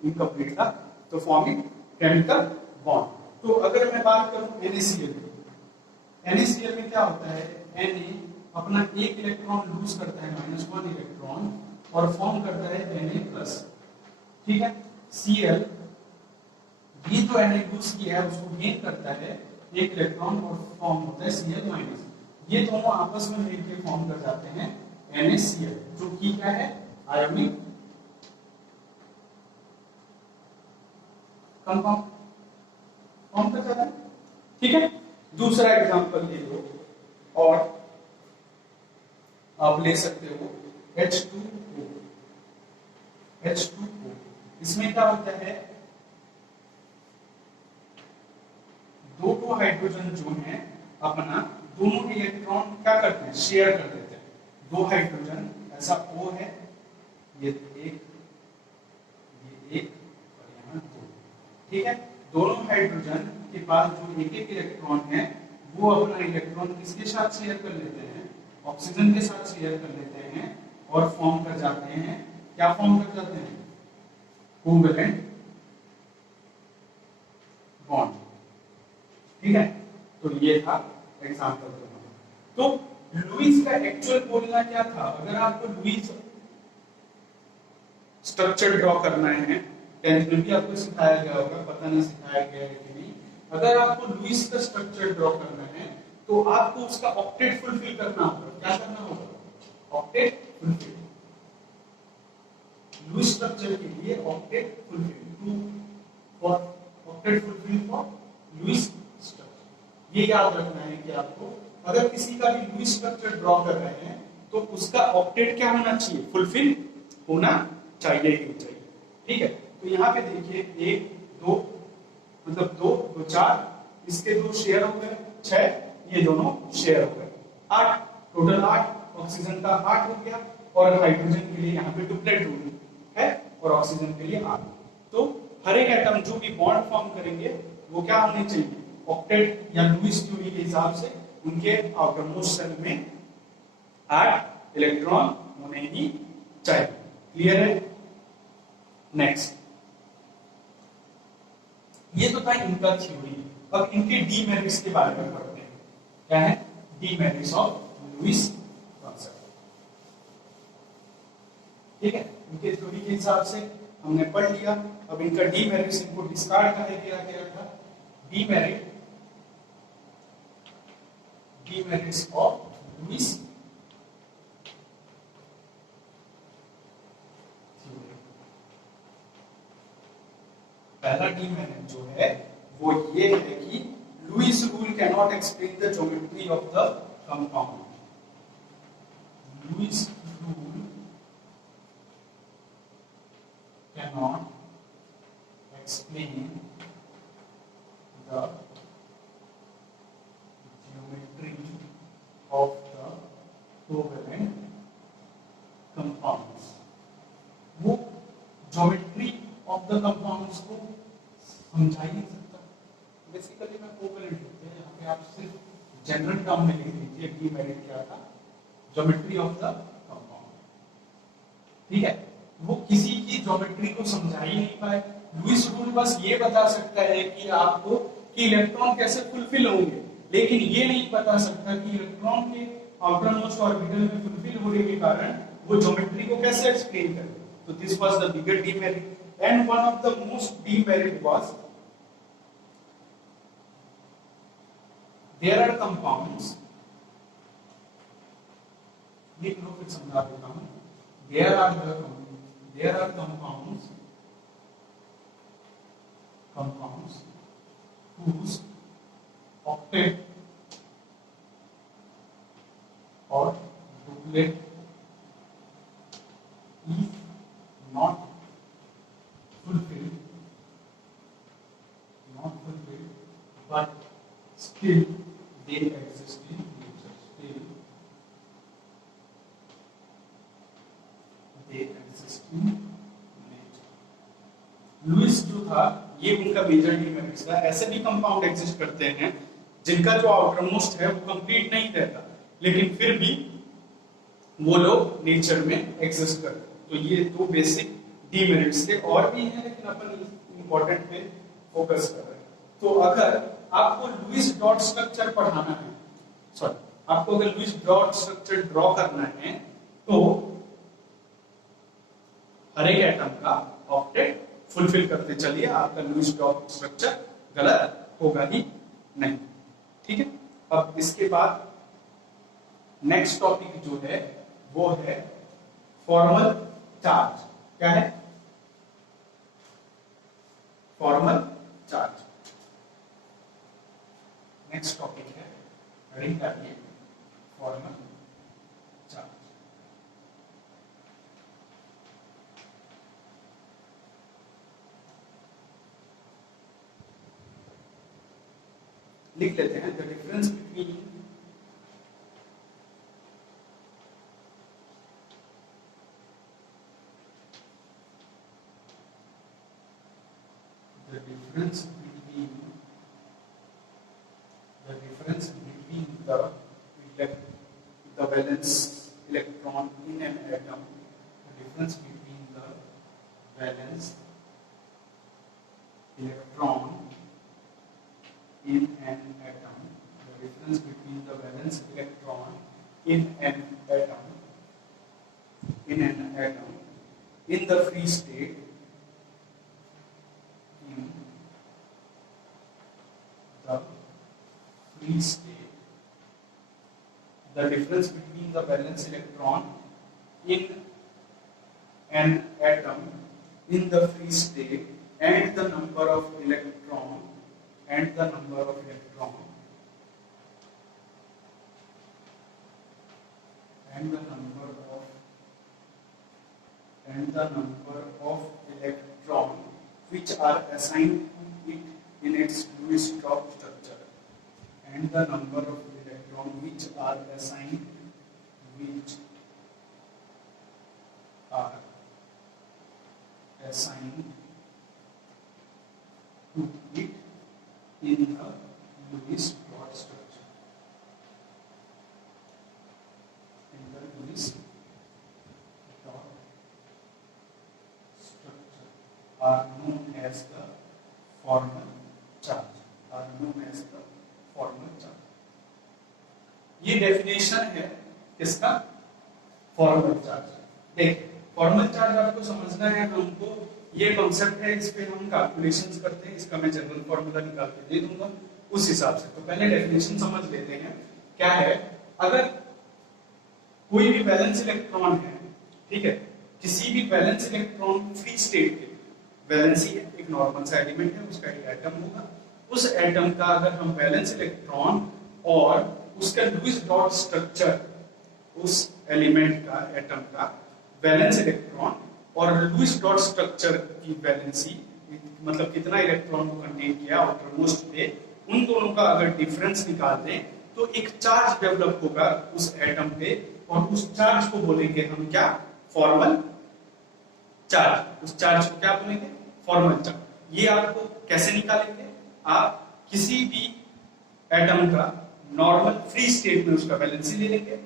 इनकम्प्लीट था। तो फॉर्मिंग केमिकल बॉन्ड। तो अगर मैं बात करूं NaCl, NaCl में क्या होता है, Na अपना एक इलेक्ट्रॉन लूज करता है, -1 इलेक्ट्रॉन, और फॉर्म करता है Na+। ठीक है, Cl भी तो Na लूज किया है उसको गेन करता है एक इलेक्ट्रॉन और फॉर्म होता है Cl-। ये दोनों आपस में मिलकर फॉर्म कर जाते हैं NaCl, जो कि क्या है, आयोनिक कंपाउंड फॉर्म कर जाता है। ठीक है, दूसरा एग्जांपल ले लो और आप ले सकते हो H2O। H2O इसमें क्या होता है, दो हाइड्रोजन जो है अपना दोनों इलेक्ट्रॉन क्या करते हैं, शेयर कर देते हैं। दो हाइड्रोजन ऐसा O है, ये एक और यहाँ दो। ठीक है, दोनों हाइड्रोजन के पास जो एक एक इलेक्ट्रॉन है वो अपना इलेक्ट्रॉन किसके साथ शेयर कर लेते हैं, ऑक्सीजन के साथ शेयर कर लेते हैं और फॉर्म कर जाते हैं, क्या फॉर्म कर जाते हैं, कोवेलेंट बॉन्ड। ठीक है, तो ये था एग्जांपल। तो लुईस का एक्चुअल बोलना क्या था, अगर आपको लुईस स्ट्रक्चर ड्रॉ करना है, 10th में भी आपको सिखाया गया होगा, पता नहीं सिखाया गया है कि नहीं। अगर आपको लुईस का स्ट्रक्चर ड्रॉ करना है तो आपको उसका ऑक्टेट फुलफिल करना होगा। क्या करना होगा, ऑक्टेट फुलफिल। लुईस स्ट्रक्चर के लिए octet fulfil, to for octet fulfil for Lewis structure. ये याद रखना है कि आपको अगर किसी का भी लुईस स्ट्रक्चर ड्रॉ कर रहे हैं तो उसका ऑक्टेट क्या होना चाहिए, फुलफिल होना चाहिए ही चाहिए। ठीक है, तो यहाँ पे देखिए 1 2 मतलब 2 2 4, इसके 2 शेयर हो गए 6, ये दोनों शेयर हो गए 8, टोटल 8, ऑक्सीजन का 8 हो गया, और हाइड्रोजन के लिए यहाँ पे डुप्लेट रूल है और ऑक्सीजन के लिए 8। तो हर एक एटम जो भी बॉन्ड फॉर्म करेंगे वो क्या होने चाहिए, ऑक्टेट या लुईस थ्योरी के हिसाब से उनके आउटरमोस्ट शेल में 8 इलेक्ट्रॉन होने ही चाहिए। क्लियर है? नेक्स्ट, ये तो था इनका थ्योरी। अब इनके डीमेरिट्स के बारे में पढ़ते हैं। क्या है डीमेरिट्स ऑफ लुईस कॉन्सेप्ट? ठीक है, इनके थ्योरी के हिसाब से हमने पढ़ लिया। अब इनका डीमेरिट्स, इनको डिस्कार्ड करने के लिए क्या था, डीमेरिट्स ऑफ लुईस थ्योरी। पहला डीमेरिट जो है वो ये है कि Lewis rule can not explain the geometry of the compound. Lewis rule can not explain the geometry of the covalent compounds। वो ज्योमेट्री ऑफ द कंपाउंड्स को समझा ही नहीं सकता। बेसिकली मैं कोवेलेंट होते हैं, यहाँ पे आप सिर्फ जनरल टर्म में लिख दीजिए डीमेरिट क्या था, ज्योमेट्री ऑफ द कंपाउंड। ठीक है, वो किसी की ज्योमेट्री को समझा ही नहीं पाए। लुईस रूल बस ये बता सकता है कि आपको कि इलेक्ट्रॉन कैसे फुलफिल होंगे, लेकिन ये नहीं बता सकता कि इलेक्ट्रॉन के आउटर मोस्ट ऑर्बिटल में फुलफिल होने के कारण वो ज्योमेट्री को कैसे एक्सप्लेन करें। तो this was the bigger demerit and one of the most demerit was there are compounds लिख लो, फिर समझा देता हूं। There are compounds whose octet or duplet is not fulfilled, but still they exist in nature. Still they exist in nature. Lewis जो था ये उनका मेजर डीमेरिट्स था। ऐसे भी कंपाउंड एग्जिस्ट करते हैं जिनका जो आउटर मोस्ट है वो कंप्लीट नहीं रहता, लेकिन फिर भी वो लोग नेचर में एग्जिस्ट करते हैं। तो ये दो बेसिक डीमेरिट्स थे, और भी हैं लेकिन अपन इंपॉर्टेंट पे फोकस कर रहे हैं। तो अगर आपको लुइस डॉट स्ट्रक्चर पढ़ाना है, सॉरी आपको अगर लुइस डॉट स्ट्रक्चर ड्रॉ करना है तो हर एक एटम का ऑक्टेट फुलफिल करते चलिए, आपका लुइस डॉट स्ट्रक्चर गलत होगा ही नहीं। ठीक है, अब इसके बाद नेक्स्ट टॉपिक जो है वो है फॉर्मल चार्ज। क्या है? फॉर्मल चार्ज नेक्स्ट टॉपिक है, रीड करिए फॉर्मल चार्ज। लिख लेते हैं the difference between the difference between the valence electron in an atom, the difference between the valence electron in an atom, the difference between the valence electron in an atom in the free state, the difference between the valence electron in an atom in the free state and the number of electron which are assigned to it in its Lewis dot structure, and the number of electron which are assigned to it in the Lewis dot structure. Are known as the formal charge. ये definition है किसका? Formal charge. देखिए formal charge आपको समझना है, हमको ये concept है, इस पे हम कैलकुलेशंस करते हैं, इसका मैं जनरल फॉर्मूला निकाल के दे दूंगा उस हिसाब से। तो पहले डेफिनेशन समझ लेते हैं क्या है। अगर कोई भी वैलेंस इलेक्ट्रॉन है, ठीक है, किसी भी वैलेंस इलेक्ट्रॉन फ्री स्टेट के, वैलेंसी एक नॉर्मल सा एलिमेंट है, उसका एक एटम होगा, उस एटम का अगर हम वैलेंस इलेक्ट्रॉन और उसका लुईस डॉट स्ट्रक्चर, उस एलिमेंट का एटम का वैलेंस इलेक्ट्रॉन और लुईस डॉट स्ट्रक्चर की वैलेंसी, मतलब कितना इलेक्ट्रॉन को कंटेन किया आउटर मोस्ट पे, उन दोनों का अगर डिफरेंस निकाल दें तो एक चार्ज डेवलप होगा उस एटम पे, और उस चार्ज को बोलेंगे हम क्या? Formal charge. उस चार्ज को क्या बोलेंगे? Formal charge. ये आपको कैसे निकालेंगे? आप किसी भी एटम का नॉर्मल फ्री स्टेट में उसका वैलेंसी ले लेंगे,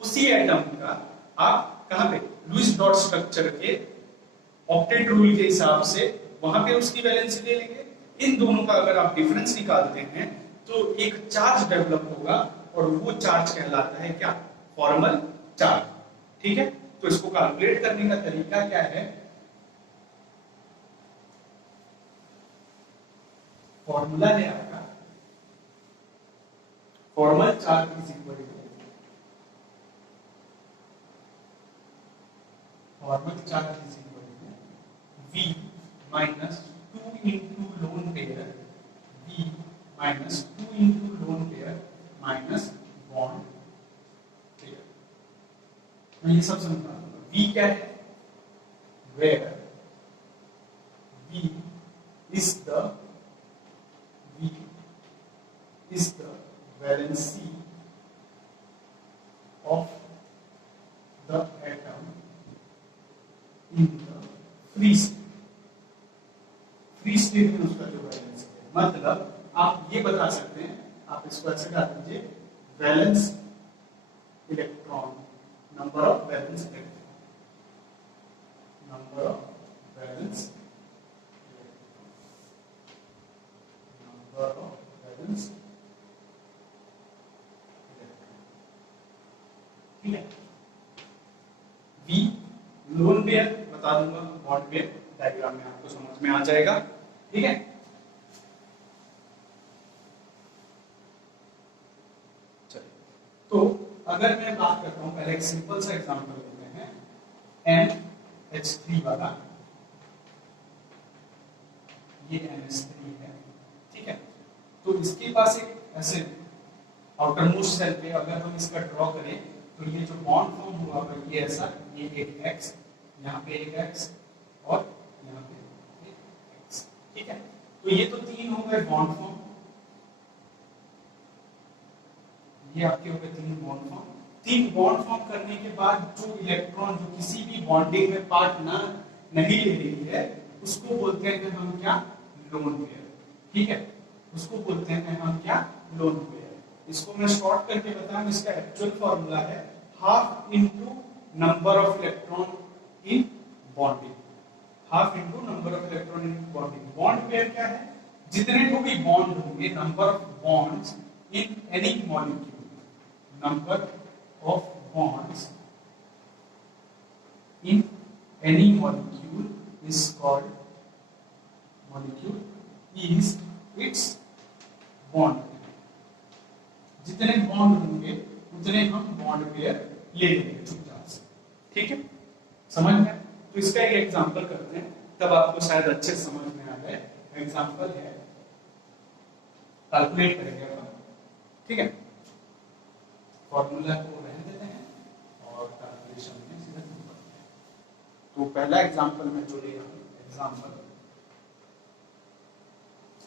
उसी एटम का आप कहां पे? लुईस डॉट स्ट्रक्चर के ऑक्टेट रूल के हिसाब से वहां पे उसकी वैलेंसी ले लेंगे। इन दोनों का अगर आप डिफरेंस निकालते हैं तो एक चार्ज डेवलप होगा, और वो चार्ज कहलाता है क्या? Formal charge. ठीक है, तो इसको कैलकुलेट करने का तरीका क्या है? फॉर्मूला है आपका formal charge is equal to formal charge is equal to V minus 2 into lone pair, V minus 2 into lone pair minus bond pair. मैं ये सब समझा दूंगा। V क्या है? Where V is the valency of the atom in the free state। Free state में उसका जो वैलेंस है, मतलब आप ये बता सकते हैं, आप इसको ऐसे डाल दीजिए, valence electron, number of valence electron, number of valence number of valence, ठीक है। V लोन पेयर बता दूंगा, बॉन्ड पेयर डायग्राम में आपको समझ में आ जाएगा, ठीक है। चलिए, तो अगर मैं बात करता हूं, पहले एक सिंपल सा एग्जांपल लेते हैं, NH3 वाला, ये NH3 है, ठीक है। तो इसके पास एक ऐसे आउटर मोस्ट सेल पे अगर हम इसका ड्रॉ करें तो ये जो बॉन्ड फॉर्म हुआ है ये ऐसा, ये एक X, यहाँ पे एक X और यहाँ पे एक X, ठीक है। तो ये तो तीन हो गए बॉन्ड फॉर्म, ये आपके हो गए तीन बॉन्ड फॉर्म। तीन बॉन्ड फॉर्म करने के बाद जो इलेक्ट्रॉन जो किसी भी बॉन्डिंग में पार्ट नहीं ले रही है उसको बोलते हैं हम क्या? लोन पेयर, ठीक है। उसको बोलते हैं हम क्या? Lone pair. इसको मैं शॉर्ट करके बताऊं, इसका एक्चुअल फॉर्मूला है half into number of electron in bonding, half into number of electron in bonding. Bond pair क्या है? जितने को भी बॉन्ड होंगे, number of bonds in any molecule, number of bonds in any molecule is called, molecule is it's bond. जितने bond होंगे उतने हम बॉन्ड पेयर ले लेंगे चुपचाप से, ठीक है। समझ में? तो इसका एक एग्जांपल करते हैं, तब आपको शायद अच्छे समझ में आ जाए। एग्जांपल है, कैलकुलेट करेंगे अपन, ठीक है। फॉर्मूला को रहने देते हैं और कैलकुलेशन में सीधा बढ़ते हैं। तो पहला एग्जांपल में जो ले रहा हूं,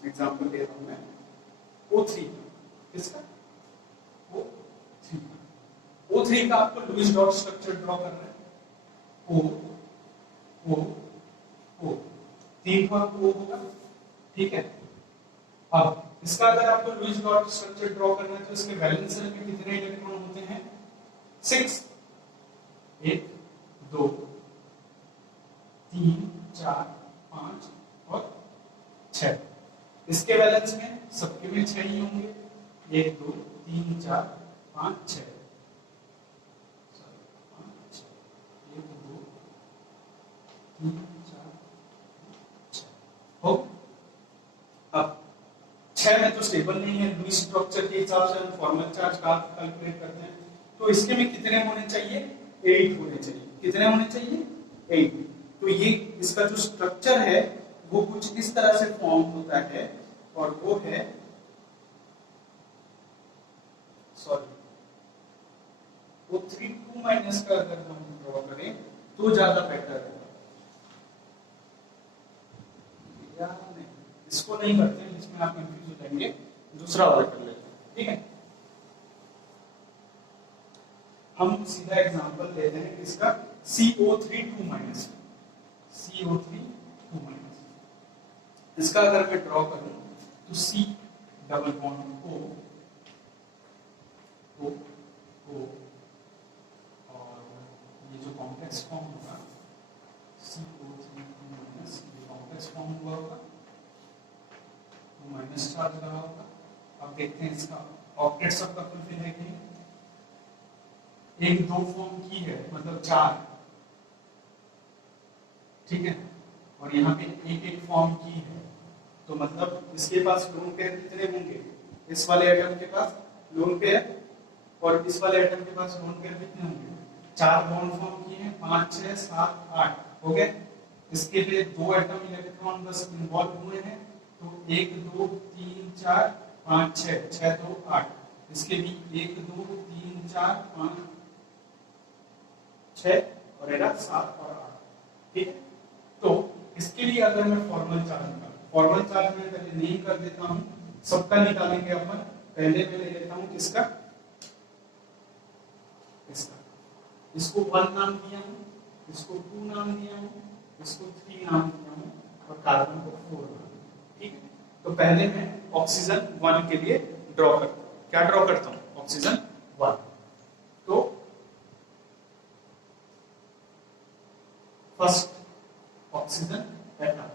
एग्जांपल ले रहा हूं मैं O3, किसका? O3 का आपको लुईस डॉट स्ट्रक्चर ड्रॉ करना है। O O O, तीन बार O होगा, ठीक है। अब इसका अगर आपको लुईस डॉट स्ट्रक्चर ड्रॉ करना है तो इसके वैलेंस शेल में कितने इलेक्ट्रॉन होते हैं? 6, 1 2 3 4 5 और 6। इसके वैलेंस में सबके में 6 ही होंगे, 1 2 3 4 5 6, 1 2 3 4 6 हो। अब 6 में तो स्टेबल नहीं है, लुईस स्ट्रक्चर के हिसाब से हम फॉर्मल चार्ज का कैलकुलेट करते हैं, तो इसके में कितने होने चाहिए? 8 होने चाहिए। कितने होने चाहिए? 8। तो ये इसका जो स्ट्रक्चर है वो कुछ इस तरह से फॉर्म होता है, और वो है, सॉरी, वो 3 2 माइनस का अगर हम ड्रॉ करें तो ज्यादा बेटर है, या नहीं, इसको नहीं करते हैं, इसमें आप कंफ्यूज हो जाएंगे, दूसरा वाला कर लेते हैं, ठीक है। हम सीधा एग्जांपल लेते हैं इसका CO3 2 माइनस, CO3 2 माइनस। इसका अगर मैं ड्रॉ करूं तो C double bond O O O, और ये जो कॉम्प्लेक्स फॉर्म होगा CO3 2 माइनस, ये कॉम्प्लेक्स फॉर्म हुआ होगा, माइनस चार्ज रहा होगा। अब देखते हैं इसका ऑक्टेट सबका फुलफिल है कि नहीं। एक दो फॉर्म की है, मतलब 4, ठीक है, और यहाँ पे एक एक फॉर्म की है, तो मतलब इसके पास लोन पेयर कितने होंगे? इस वाले एटम के पास लोन पेयर, और इस वाले एटम के पास लोन पेयर कितने होंगे? 4 बॉन्ड फॉर्म किए हैं, 5 6 7 8 हो गए। इसके लिए 2 एटम इलेक्ट्रॉन बस इन्वॉल्व हुए हैं, तो 1 2 3 4 5 6 6 2 8। इसके भी 1 2 3 4 5 6 और एरा 7 और 8। ठीक है, तो इसके लिए अगर मैं फॉर्मल चार्ज निकालूं, फॉर्मल चार्ज में पहले नहीं कर देता हूं, सबका निकालेंगे अपन। पहले मैं ले लेता हूं किसका, इसका। इसको 1 नाम दिया हूं, इसको 2 नाम दिया हूं, इसको 3 नाम दिया हूं और कार्बन को 4 नाम। ठीक है, तो पहले मैं ऑक्सीजन 1 के लिए ड्रॉ करता हूं। क्या ड्रॉ करता हूं? ऑक्सीजन 1। तो फर्स्ट ऑक्सीजन एटम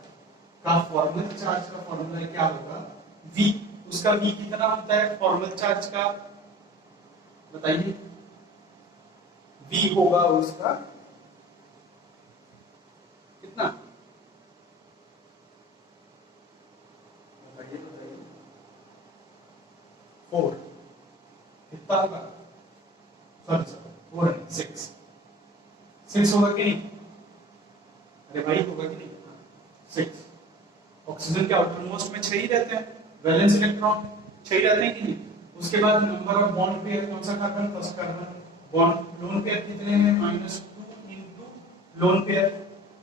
का फॉर्मल चार्ज का फॉर्मूला क्या होगा? V। उसका V कितना होता है फॉर्मल चार्ज का, बताइए। V होगा उसका कितना, बताइए बताइए। 4 कितना होगा? सॉरी 4 नहीं 6। 6 होगा कि नहीं? अरे भाई होगा कि नहीं? 6। ऑक्सीजन के आउटर मोस्ट में 6 ही रहते हैं, वैलेंस इलेक्ट्रॉन 6 ही रहते हैं कि नहीं? उसके बाद नंबर ऑफ बॉन्ड पेयर कौन सा carbon? First carbon. Bond lone pair कितने हैं? -2 इनटू लोन पेयर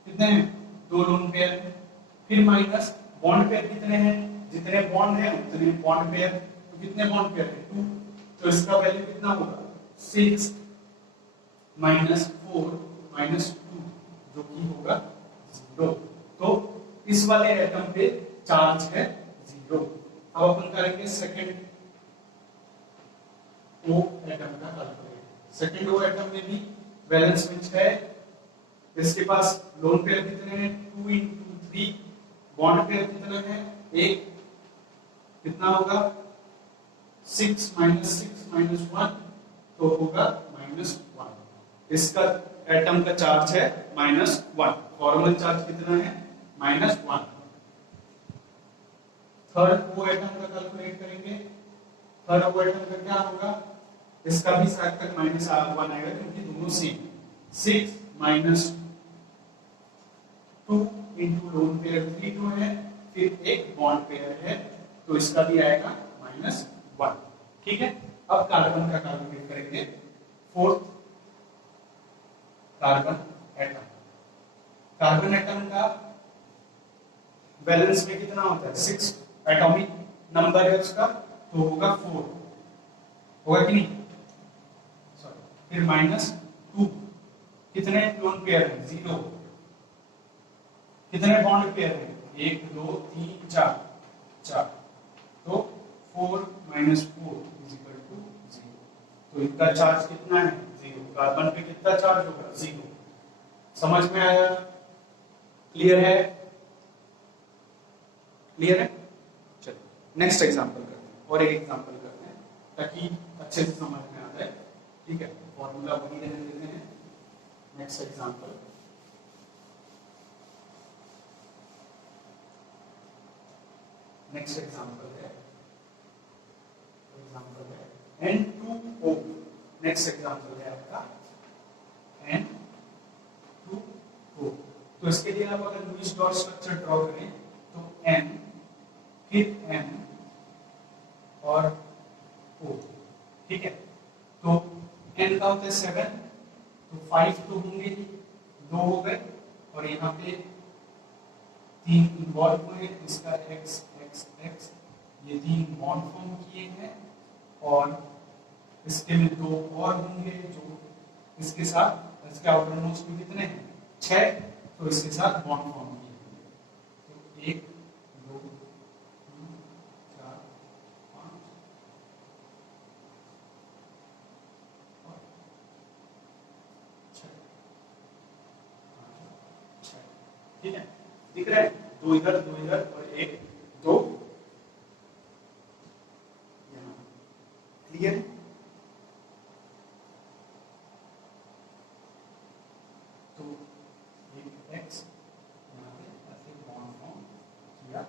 कितने हैं? 2 लोन पेयर। फिर माइनस बॉन्ड पेयर कितने हैं? जितने बॉन्ड हैं उतने बॉन्ड पेयर। तो कितने बॉन्ड पेयर हैं? 2। तो इसका वैल्यू कितना होगा? 6 -4 -2 जो कि होगा 0। तो इस वाले एटम पे चार्ज है 0। अब अपन करेंगे सेकंड ओ एटम का कैलकुलेट। सेकंड ओ एटम में भी वैलेंस में 6, इसके पास लोन पेयर कितने हैं? 2 into 3। बॉन्ड पेयर कितने हैं? 1। कितना होगा? 6 -6 -1 तो होगा -1। इसका एटम का चार्ज है -1। फॉर्मल चार्ज कितना है? -1। थर्ड ओ एटम का कैलकुलेट करेंगे। थर्ड ओ एटम का क्या होगा? इसका भी साथ तक -1 आएगा क्योंकि दोनों सेम। 6 -2 into लोन पेयर 3 2 है, फिर एक बॉन्ड पेयर है, तो इसका भी आएगा -1। ठीक है, अब कार्बन का कैलकुलेट करेंगे। Fourth carbon atom. Carbon atom का वैलेंस में कितना होता है? 6 एटॉमिक नंबर है उसका, तो होगा 4। होगा कि नहीं? सॉरी, फिर -2। कितने लोन पेयर हैं? 0। कितने बॉन्ड पेयर हैं? 1 2 3 4 4। तो 4 -4 = 0। तो इनका चार्ज कितना है? 0। कार्बन पे कितना चार्ज होगा? 0। समझ में आया? क्लियर है? क्लियर है? चलो नेक्स्ट एग्जांपल करते हैं, और एक एग्जांपल करते हैं ताकि अच्छे से समझ में आ जाए। ठीक है, फॉर्मूला वही रहने देते हैं। नेक्स्ट एग्जांपल, नेक्स्ट एग्जांपल है N2O। नेक्स्ट एग्जांपल है आपका N2O। तो इसके लिए आप अगर लुईस डॉट स्ट्रक्चर ड्रॉ करें तो N फिर M और O। ठीक है, तो N का होता है 7, तो 5 तो होंगे ही, 2 हो गए, और यहाँ पे 3 इन्वॉल्व हुए, इसका X X X, ये 3 बॉन्ड फॉर्म किए हैं, और इसके में 2 और होंगे जो इसके साथ, इसके आउटर मोस्ट में कितने हैं? 6, तो इसके साथ बॉन्ड फॉर्म किए होंगे। तो 1 2 3 4 5 और 6। ठीक है, दिख रहा है? 2 इधर 2 इधर और 1 2 यहाँ। क्लियर है? तो एक एक्स यहाँ पे ऐसे बॉन्ड फॉर्म किया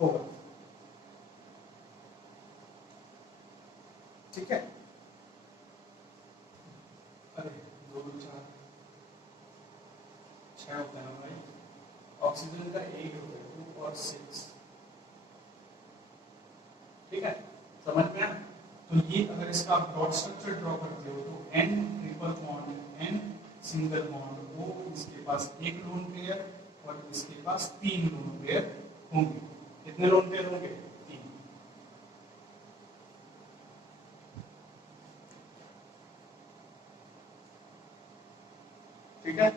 होगा। ठीक है, अरे 2 6 होता है ना भाई, ऑक्सीजन का 8 होता है 2 और 6, ठीक है, समझ में आया? तो ये अगर इसका ब्रॉड स्ट्रक्चर ड्रॉ करते हो तो N triple bond N single bond O, इसके पास एक लोन पेयर और इसके पास 3 लोन पेयर होंगे। कितने लोन पेयर होंगे? 3। ठीक है,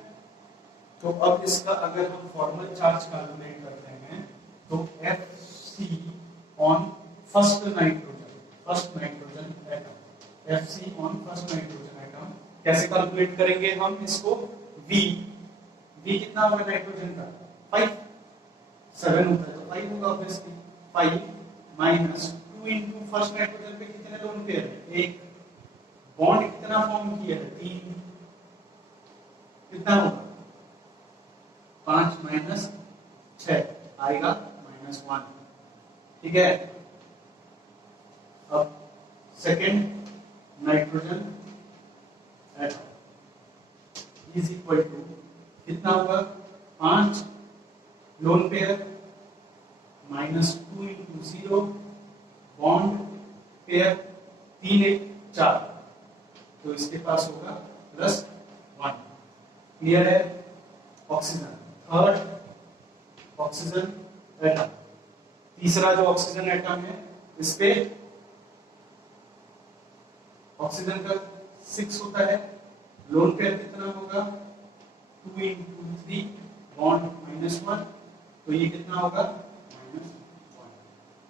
तो अब इसका अगर हम फॉर्मल चार्ज कैलकुलेट करते हैं तो Fc on first nitrogen atom, Fc on first nitrogen atom कैसे कैलकुलेट करेंगे हम इसको? V कितना होगा नाइट्रोजन का? 5, 7 होता है तो 5 होगा obviously. 5 minus 2 into first nitrogen पे कितने लोन पेयर है? एक। बॉन्ड कितना फॉर्म किया है? 3। कितना होगा? 5 माइनस 6 आएगा -1, ठीक है। अब second nitrogen atom is equal to कितना होगा? 5 lone pair -2 into 0 bond pair 3 1 4, तो इसके पास होगा +1। क्लियर है? ऑक्सीजन, थर्ड ऑक्सीजन एटम, तीसरा जो ऑक्सीजन एटम है इस पे ऑक्सीजन का 6 होता है, लोन पेयर कितना होगा? 2 इंटू 3 बॉन्ड -1, तो ये कितना होगा? -1।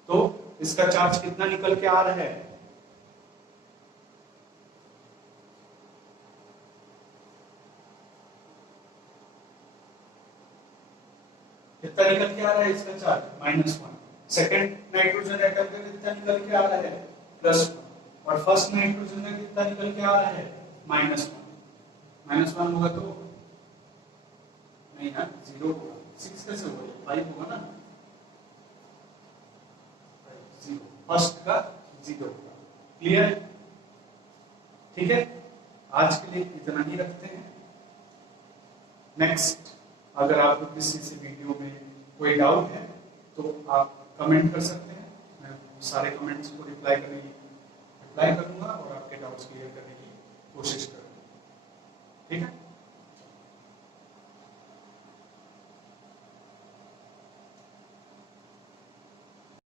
तो इसका चार्ज कितना निकल के आ रहा है? कितना निकल के आ रहा है इसका चार्ज? -1। सेकंड नाइट्रोजन एटम का कितना निकल के आ रहा है? +1। और फर्स्ट नाइट्रोजन का कितना निकल के आ रहा है? -1। -1 होगा तो नहीं ना, 0 होगा। 6 कैसे होगा? 5 होगा ना, 0, फर्स्ट का 0 होगा। क्लियर? ठीक है, आज के लिए इतना ही रखते हैं। नेक्स्ट, अगर आपको किसी से वीडियो में कोई डाउट है तो आप कमेंट कर सकते हैं, मैं सारे कमेंट्स को रिप्लाई करूंगा और आपके डाउट्स क्लियर करने की कोशिश करूंगा। ठीक है।